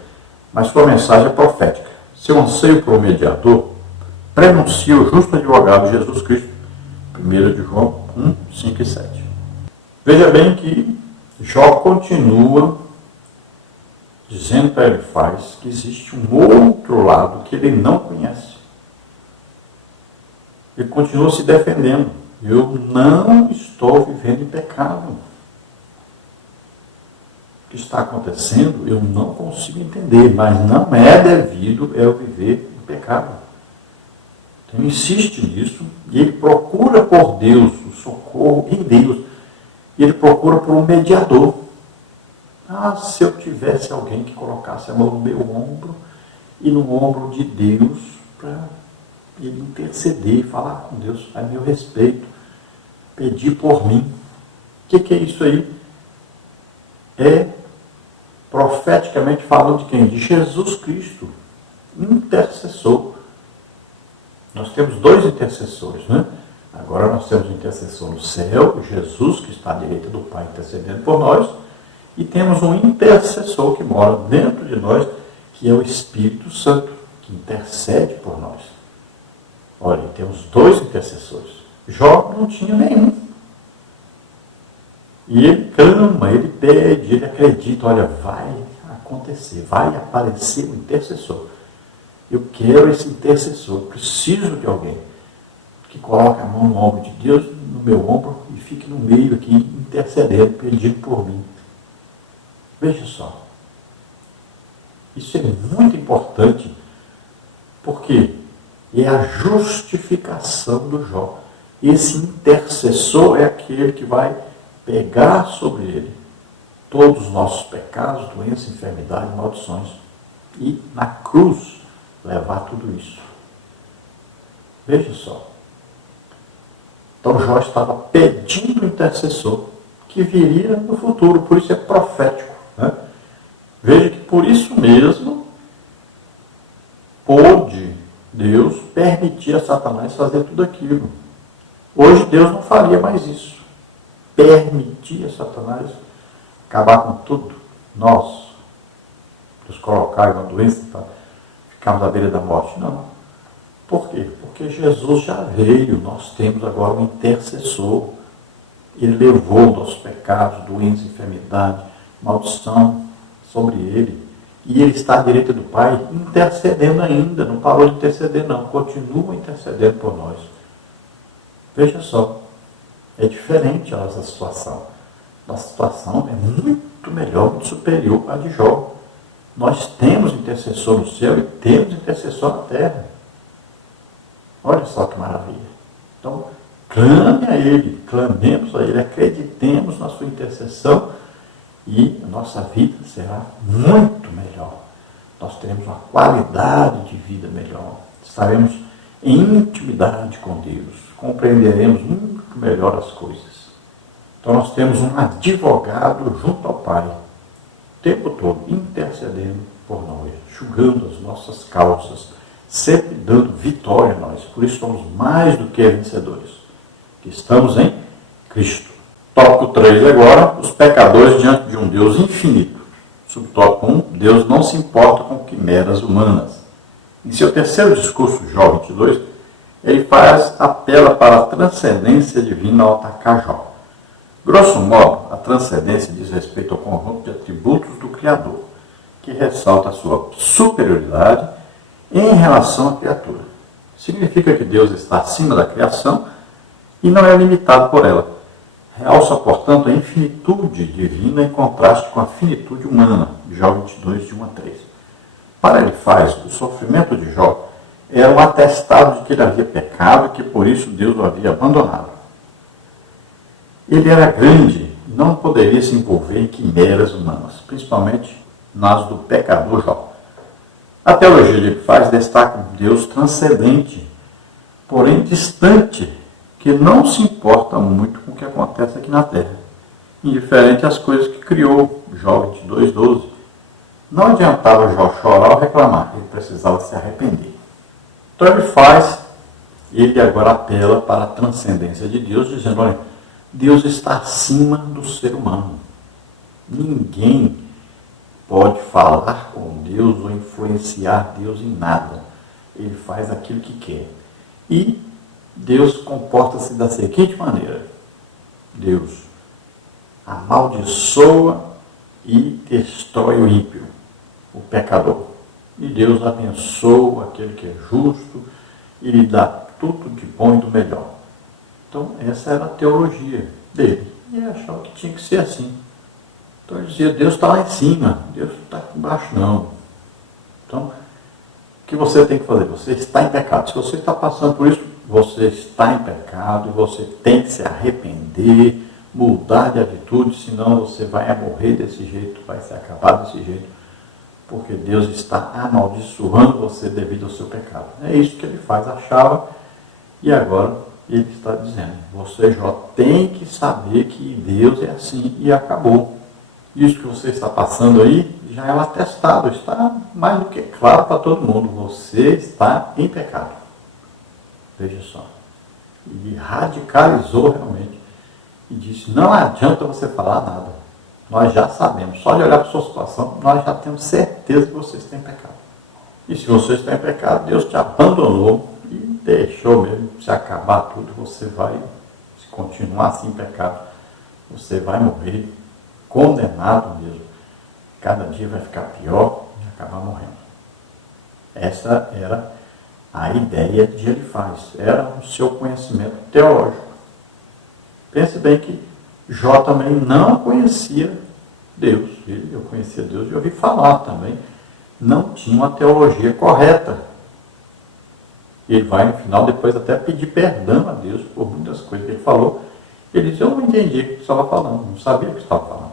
mas sua mensagem é profética. Seu anseio por um mediador prenuncia o justo advogado Jesus Cristo. 1 de João 1, 5 e 7. Veja bem que Jó continua dizendo para Elifaz que existe um outro lado que ele não conhece. Ele continua se defendendo. Eu não estou vivendo em pecado. O que está acontecendo eu não consigo entender, mas não é devido eu viver em pecado. Então insiste nisso e ele procura por Deus, o socorro em Deus. E ele procura por um mediador. Ah, se eu tivesse alguém que colocasse a mão no meu ombro e no ombro de Deus para ele interceder, falar com Deus a meu respeito, pedir por mim. O que é isso aí? É profeticamente falando de quem? De Jesus Cristo, intercessor. Nós temos dois intercessores, né? Agora nós temos o intercessor no céu, Jesus, que está à direita do Pai intercedendo por nós, e temos um intercessor que mora dentro de nós, que é o Espírito Santo, que intercede por nós. Olha, temos dois intercessores. Jó não tinha nenhum. E ele clama, ele pede, ele acredita, olha, vai acontecer, vai aparecer um intercessor. Eu quero esse intercessor, preciso de alguém que coloque a mão no ombro de Deus, no meu ombro, e fique no meio aqui, intercedendo, pedindo por mim. Veja só. Isso é muito importante, porque é a justificação do Jó. Esse intercessor é aquele que vai pegar sobre ele todos os nossos pecados, doenças, enfermidades, maldições, e na cruz levar tudo isso. Veja só. Então Jó estava pedindo o intercessor que viria no futuro, por isso é profético, né? Veja que por isso mesmo pôde Deus permitir a Satanás fazer tudo aquilo. Hoje Deus não faria mais isso. Permitir a Satanás acabar com tudo. Nós, nos colocar em uma doença para ficarmos à beira da morte. Não. Por quê? Porque Jesus já veio. Nós temos agora um intercessor. Ele levou nossos pecados, doenças, enfermidade, maldição sobre ele. E ele está à direita do Pai intercedendo ainda. Não parou de interceder, não. Continua intercedendo por nós. Veja só. É diferente a nossa situação. Nossa situação é muito melhor, muito superior à de Jó. Nós temos intercessor no céu e temos intercessor na terra. Olha só que maravilha. Então, clame a Ele, clamemos a Ele, acreditemos na sua intercessão e a nossa vida será muito melhor. Nós teremos uma qualidade de vida melhor. Estaremos em intimidade com Deus. Compreenderemos muito melhor as coisas. Então nós temos um advogado junto ao Pai, o tempo todo, intercedendo por nós, julgando as nossas causas, sempre dando vitória a nós. Por isso somos mais do que vencedores, que estamos em Cristo. Tópico 3 agora, os pecadores diante de um Deus infinito. Subtópico 1, Deus não se importa com quimeras humanas. Em seu terceiro discurso, Jó 22, ele apela para a transcendência divina ao atacar Jó. Grosso modo, a transcendência diz respeito ao conjunto de atributos do Criador, que ressalta a sua superioridade em relação à criatura. Significa que Deus está acima da criação e não é limitado por ela. Realça, portanto, a infinitude divina em contraste com a finitude humana, Jó 22, de 1 a 3. Para Elifaz, o sofrimento de Jó era um atestado de que ele havia pecado e que por isso Deus o havia abandonado. Ele era grande e não poderia se envolver em quimeras humanas, principalmente nas do pecador Jó. A teologia de Elifaz destaca um Deus transcendente, porém distante, que não se importa muito com o que acontece aqui na Terra, indiferente às coisas que criou, Jó 22, 12. Não adiantava Jó chorar ou reclamar, ele precisava se arrepender. Então ele agora apela para a transcendência de Deus, dizendo, olha, Deus está acima do ser humano. Ninguém pode falar com Deus ou influenciar Deus em nada. Ele faz aquilo que quer. E Deus comporta-se da seguinte maneira. Deus amaldiçoa e destrói o ímpio, o pecador. E Deus abençoa aquele que é justo e lhe dá tudo de bom e do melhor. Então, essa era a teologia dele. E ele achava que tinha que ser assim. Então, ele dizia, Deus está lá em cima, Deus não está aqui embaixo, não. Então, o que você tem que fazer? Você está em pecado. Se você está passando por isso, você está em pecado e você tem que se arrepender, mudar de atitude, senão você vai morrer desse jeito, vai se acabar desse jeito, porque Deus está amaldiçoando você devido ao seu pecado. É isso que ele faz, achava, e agora ele está dizendo, você já tem que saber que Deus é assim, e acabou. Isso que você está passando aí já é um atestado, está mais do que claro para todo mundo, você está em pecado. Veja só. E radicalizou realmente, e disse, não adianta você falar nada, nós já sabemos, só de olhar para a sua situação, nós já temos certeza que você está em pecado. E se você está em pecado, Deus te abandonou, e deixou mesmo se acabar tudo, você vai, se continuar assim em pecado, você vai morrer condenado mesmo. Cada dia vai ficar pior e acabar morrendo. Essa era a ideia de Elifaz, era o seu conhecimento teológico. Pense bem que Jó também não conhecia Deus. Eu conhecia Deus e ouvi falar também. Não tinha uma teologia correta. Ele vai, no final, depois até pedir perdão a Deus por muitas coisas que ele falou. Ele disse, eu não entendi o que estava falando, não sabia o que estava falando.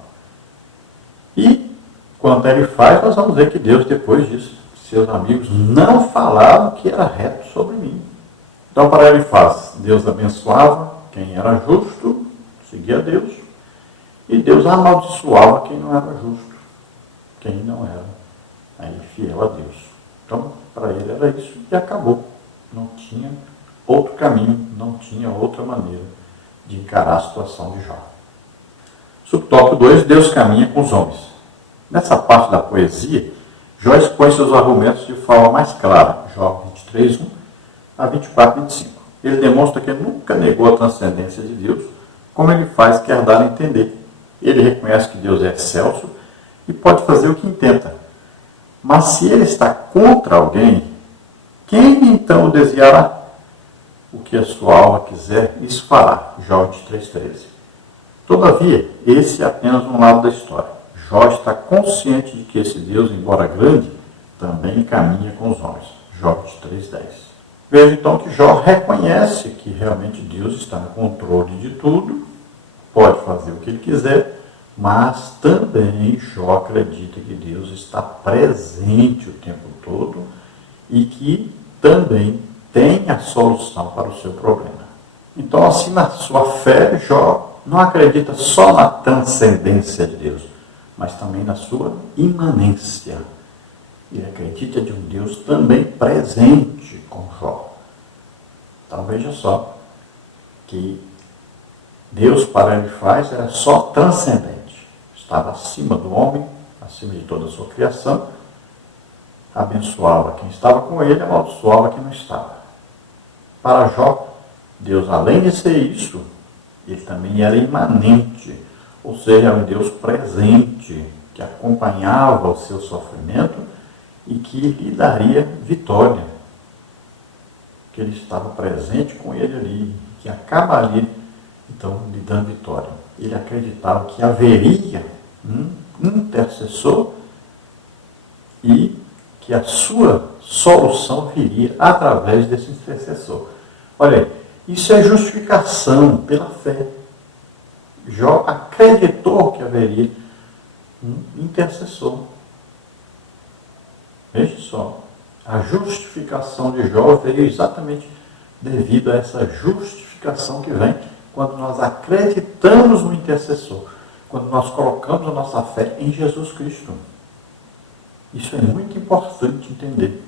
E, quando ele faz, nós vamos ver que Deus, depois disso, seus amigos não falavam que era reto sobre mim. Então, para ele faz, Deus abençoava quem era justo, seguia Deus, e Deus amaldiçoava quem não era justo. quem não era aí fiel a Deus. Então, para ele era isso e acabou. Não tinha outro caminho, não tinha outra maneira de encarar a situação de Jó. Subtópico 2, Deus caminha com os homens. Nessa parte da poesia, Jó expõe seus argumentos de forma mais clara. Jó 23, 1 a 24, 25. Ele demonstra que nunca negou a transcendência de Deus, como ele faz quer dar a entender. Ele reconhece que Deus é excelso e pode fazer o que intenta. Mas se ele está contra alguém, quem então o desviará? O que a sua alma quiser, isso fará. Jó 23, 13. Todavia, esse é apenas um lado da história. Jó está consciente de que esse Deus, embora grande, também caminha com os homens. Jó 23, 10. Veja então que Jó reconhece que realmente Deus está no controle de tudo, pode fazer o que ele quiser, mas também Jó acredita que Deus está presente o tempo todo e que também tem a solução para o seu problema. Então, assim, na sua fé, Jó não acredita só na transcendência de Deus, mas também na sua imanência. Ele acredita de um Deus também presente com Jó. Então, veja só que Deus para ele faz era só transcendente. Estava acima do homem, acima de toda a sua criação, abençoava quem estava com ele, amaldiçoava quem não estava. Para Jó, Deus, além de ser isso, ele também era imanente, ou seja, era um Deus presente, que acompanhava o seu sofrimento e que lhe daria vitória. Que ele estava presente com ele ali, que acabaria, então, lhe dando vitória. Ele acreditava que haveria um intercessor e que a sua solução viria através desse intercessor. Olha aí, isso é justificação pela fé. Jó acreditou que haveria um intercessor. Veja só, a justificação de Jó veio exatamente devido a essa justificação que vem quando nós acreditamos no intercessor, quando nós colocamos a nossa fé em Jesus Cristo. Isso é muito importante entender.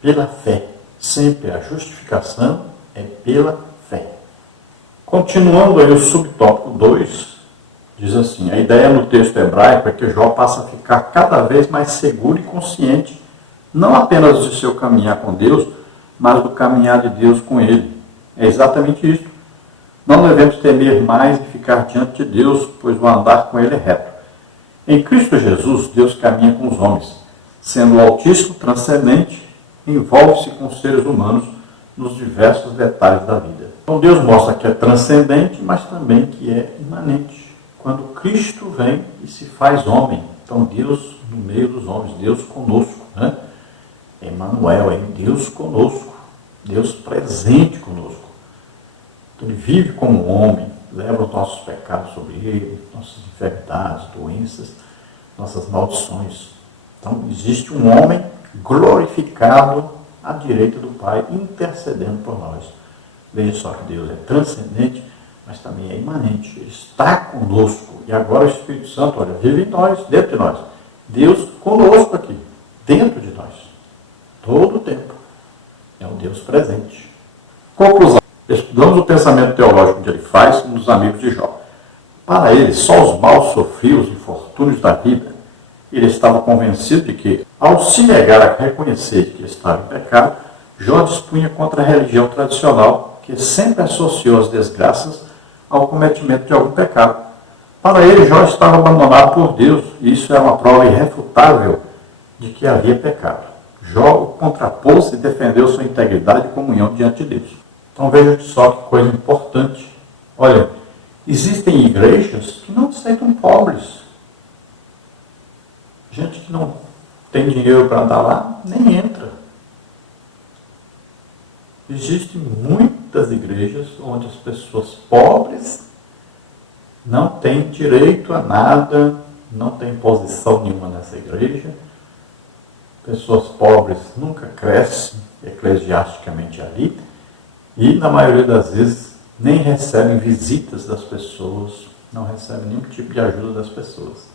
Pela fé. Sempre a justificação é pela fé. Continuando aí o subtópico 2, diz assim, a ideia no texto hebraico é que Jó passa a ficar cada vez mais seguro e consciente, não apenas de seu caminhar com Deus, mas do caminhar de Deus com ele. É exatamente isso. Não devemos temer mais e ficar diante de Deus, pois o andar com ele é reto. Em Cristo Jesus, Deus caminha com os homens, sendo o Altíssimo transcendente, envolve-se com os seres humanos nos diversos detalhes da vida. Então Deus mostra que é transcendente, mas também que é imanente. Quando Cristo vem e se faz homem, então Deus no meio dos homens, Deus conosco, né? Emmanuel, é Deus conosco, Deus presente conosco. Então Ele vive como homem, leva os nossos pecados sobre Ele, nossas enfermidades, doenças, nossas maldições. Então existe um homem glorificado à direita do Pai, intercedendo por nós. Veja só que Deus é transcendente, mas também é imanente. Ele está conosco. E agora o Espírito Santo, olha, vive em nós, dentro de nós. Deus conosco aqui, dentro de nós. Todo o tempo. É um Deus presente. Conclusão. Estudamos o pensamento teológico que ele faz nos amigos de Jó. Para ele, só os maus sofridos e infortúnios da vida. Ele estava convencido de que, ao se negar a reconhecer que estava em pecado, Jó dispunha contra a religião tradicional, que sempre associou as desgraças ao cometimento de algum pecado. Para ele, Jó estava abandonado por Deus, e isso é uma prova irrefutável de que havia pecado. Jó o contrapôs e defendeu sua integridade e comunhão diante de Deus. Então veja só que coisa importante. Olha, existem igrejas que não aceitam pobres. Gente que não tem dinheiro para dar lá, nem entra. Existem muitas igrejas onde as pessoas pobres não têm direito a nada, não têm posição nenhuma nessa igreja. Pessoas pobres nunca crescem eclesiasticamente ali e, na maioria das vezes, nem recebem visitas das pessoas, não recebem nenhum tipo de ajuda das pessoas.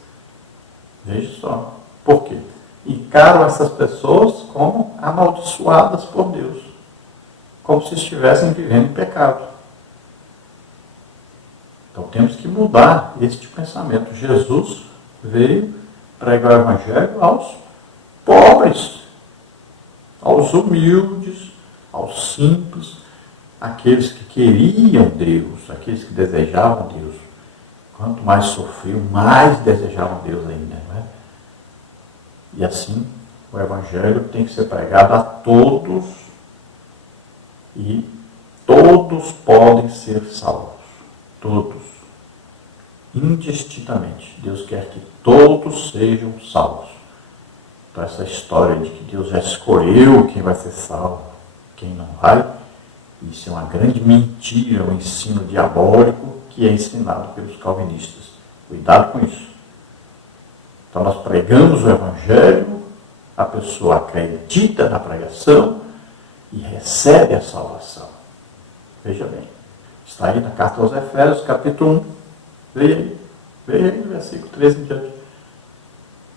Veja só. Por quê? Encaram essas pessoas como amaldiçoadas por Deus, como se estivessem vivendo em pecado. Então temos que mudar este pensamento. Jesus veio pregar o Evangelho aos pobres, aos humildes, aos simples, aqueles que queriam Deus, aqueles que desejavam Deus. Quanto mais sofriam, mais desejavam Deus ainda. Né? E assim, o Evangelho tem que ser pregado a todos e todos podem ser salvos. Todos. Indistintamente. Deus quer que todos sejam salvos. Então essa história de que Deus já escolheu quem vai ser salvo, quem não vai, isso é uma grande mentira, um ensino diabólico que é ensinado pelos calvinistas. Cuidado com isso. Então nós pregamos o Evangelho, a pessoa acredita na pregação e recebe a salvação. Veja bem. Está aí na carta aos Efésios, capítulo 1. Veja aí no versículo 13 em diante.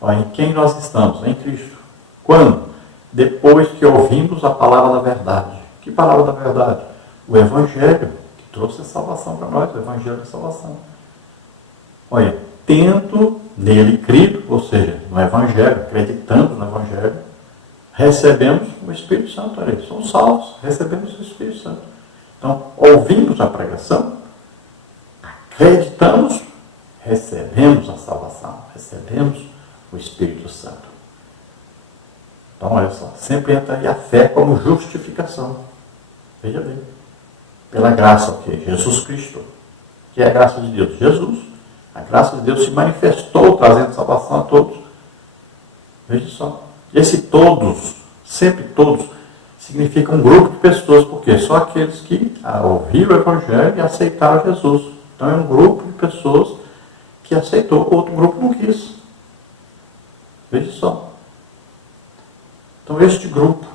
Em quem nós estamos? Em Cristo. Quando? Depois que ouvimos a palavra da verdade. Que palavra da verdade? O Evangelho, que trouxe a salvação para nós, o Evangelho da salvação. Olha, tendo nele crido, ou seja, no Evangelho, acreditando no Evangelho, recebemos o Espírito Santo. Olha aí, somos salvos, recebemos o Espírito Santo. Então, ouvimos a pregação, acreditamos, recebemos a salvação, recebemos o Espírito Santo. Então, olha só, sempre entra aí a fé como justificação. Veja bem. Pela graça, o quê? Jesus Cristo. Que é a graça de Deus? Jesus. A graça de Deus se manifestou, trazendo salvação a todos. Veja só. Esse todos, sempre todos, significa um grupo de pessoas. Por quê? Só aqueles que ouviram o Evangelho e aceitaram Jesus. Então é um grupo de pessoas que aceitou. Outro grupo não quis. Veja só. Então este grupo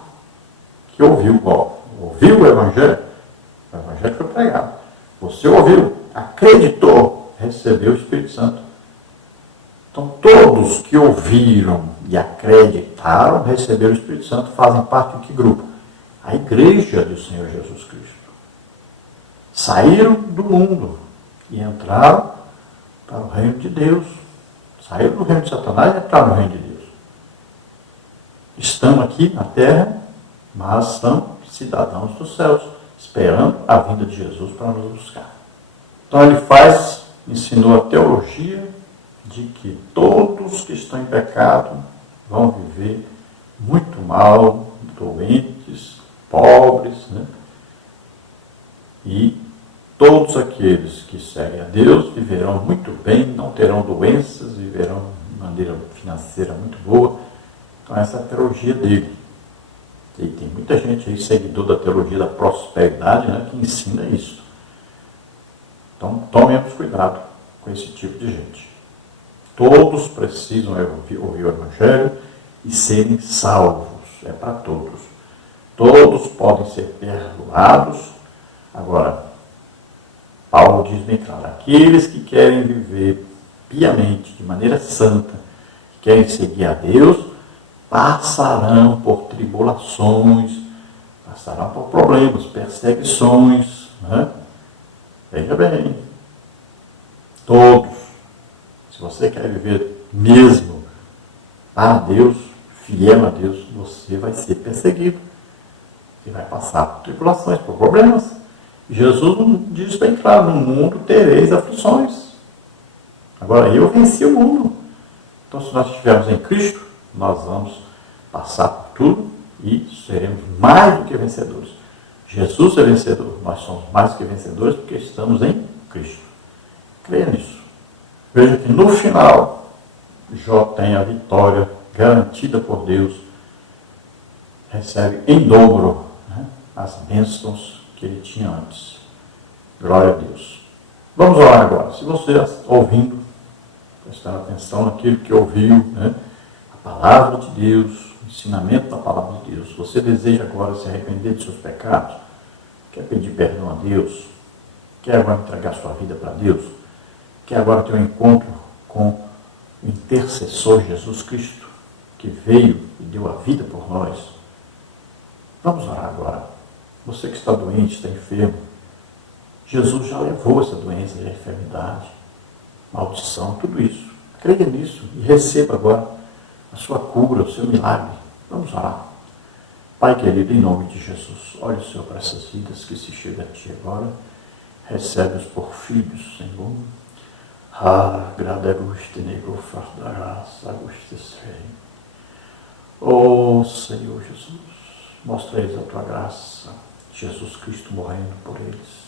que ouviu o Evangelho foi pregado. Você ouviu, acreditou, recebeu o Espírito Santo. Então todos que ouviram e acreditaram, receberam o Espírito Santo, fazem parte de que grupo? A igreja do Senhor Jesus Cristo. Saíram do mundo e entraram para o reino de Deus. Saíram do reino de Satanás e entraram no reino de Deus. Estão aqui na terra, mas são cidadãos dos céus, esperando a vinda de Jesus para nos buscar. Então ele ensinou a teologia de que todos que estão em pecado vão viver muito mal, doentes, pobres, né? E todos aqueles que seguem a Deus viverão muito bem, não terão doenças, viverão de maneira financeira muito boa. Então essa é a teologia dele. E tem muita gente aí, seguidor da teologia da prosperidade, né, que ensina isso. Então tomemos cuidado com esse tipo de gente. Todos precisam ouvir o Evangelho e serem salvos. É para todos. Todos podem ser perdoados. Agora, Paulo diz bem claro, aqueles que querem viver piamente, de maneira santa, que querem seguir a Deus, passarão por tribulações, passarão por problemas, perseguições. Né? Veja bem, todos. Se você quer viver mesmo para Deus, fiel a Deus, você vai ser perseguido. Você vai passar por tribulações, por problemas. Jesus diz bem claro, no mundo tereis aflições. Agora, eu venci o mundo. Então, se nós estivermos em Cristo, nós vamos passar por tudo e seremos mais do que vencedores. Jesus é vencedor, nós somos mais do que vencedores porque estamos em Cristo. Creia nisso. Veja que no final, Jó tem a vitória garantida por Deus, recebe em dobro, né, as bênçãos que ele tinha antes. Glória a Deus. Vamos orar agora. Se você está ouvindo, prestando atenção naquilo que ouviu, né, a palavra de Deus, o ensinamento da palavra de Deus, você deseja agora se arrepender de seus pecados, quer pedir perdão a Deus, quer agora entregar sua vida para Deus, quer agora ter um encontro com o intercessor Jesus Cristo, que veio e deu a vida por nós. Vamos orar agora. Você que está doente, está enfermo, Jesus já levou essa doença, a enfermidade, maldição, tudo isso. Creia nisso e receba agora a sua cura, o seu milagre. Vamos orar. Pai querido, em nome de Jesus, olha, Senhor, para essas vidas que se chegam a Ti agora, recebe-os por filhos, Senhor. Grada guste nego fardarás, aguste sei. Oh, Senhor Jesus, mostra a eles a Tua graça, Jesus Cristo morrendo por eles.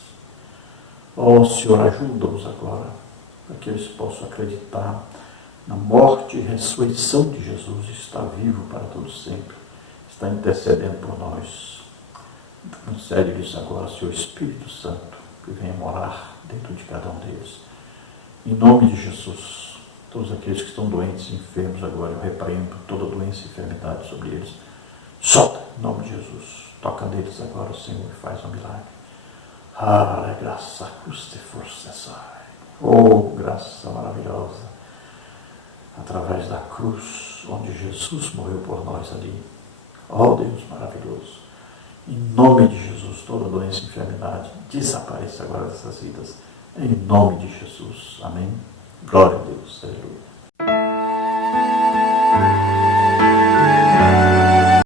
Oh, Senhor, ajuda-os agora, para que eles possam acreditar na morte e ressurreição de Jesus, está vivo para todo sempre, está intercedendo por nós. Concede-lhes agora, Seu Espírito Santo, que venha morar dentro de cada um deles. Em nome de Jesus, todos aqueles que estão doentes e enfermos agora, eu repreendo toda doença e enfermidade sobre eles. Solta, em nome de Jesus. Toca neles agora, Senhor, e faz um milagre. Graça, custe força, sai. Oh, graça maravilhosa. Através da cruz, onde Jesus morreu por nós ali. Oh, Deus maravilhoso. Em nome de Jesus, toda doença e enfermidade desapareça agora dessas vidas. Em nome de Jesus. Amém. Glória a Deus. Aleluia.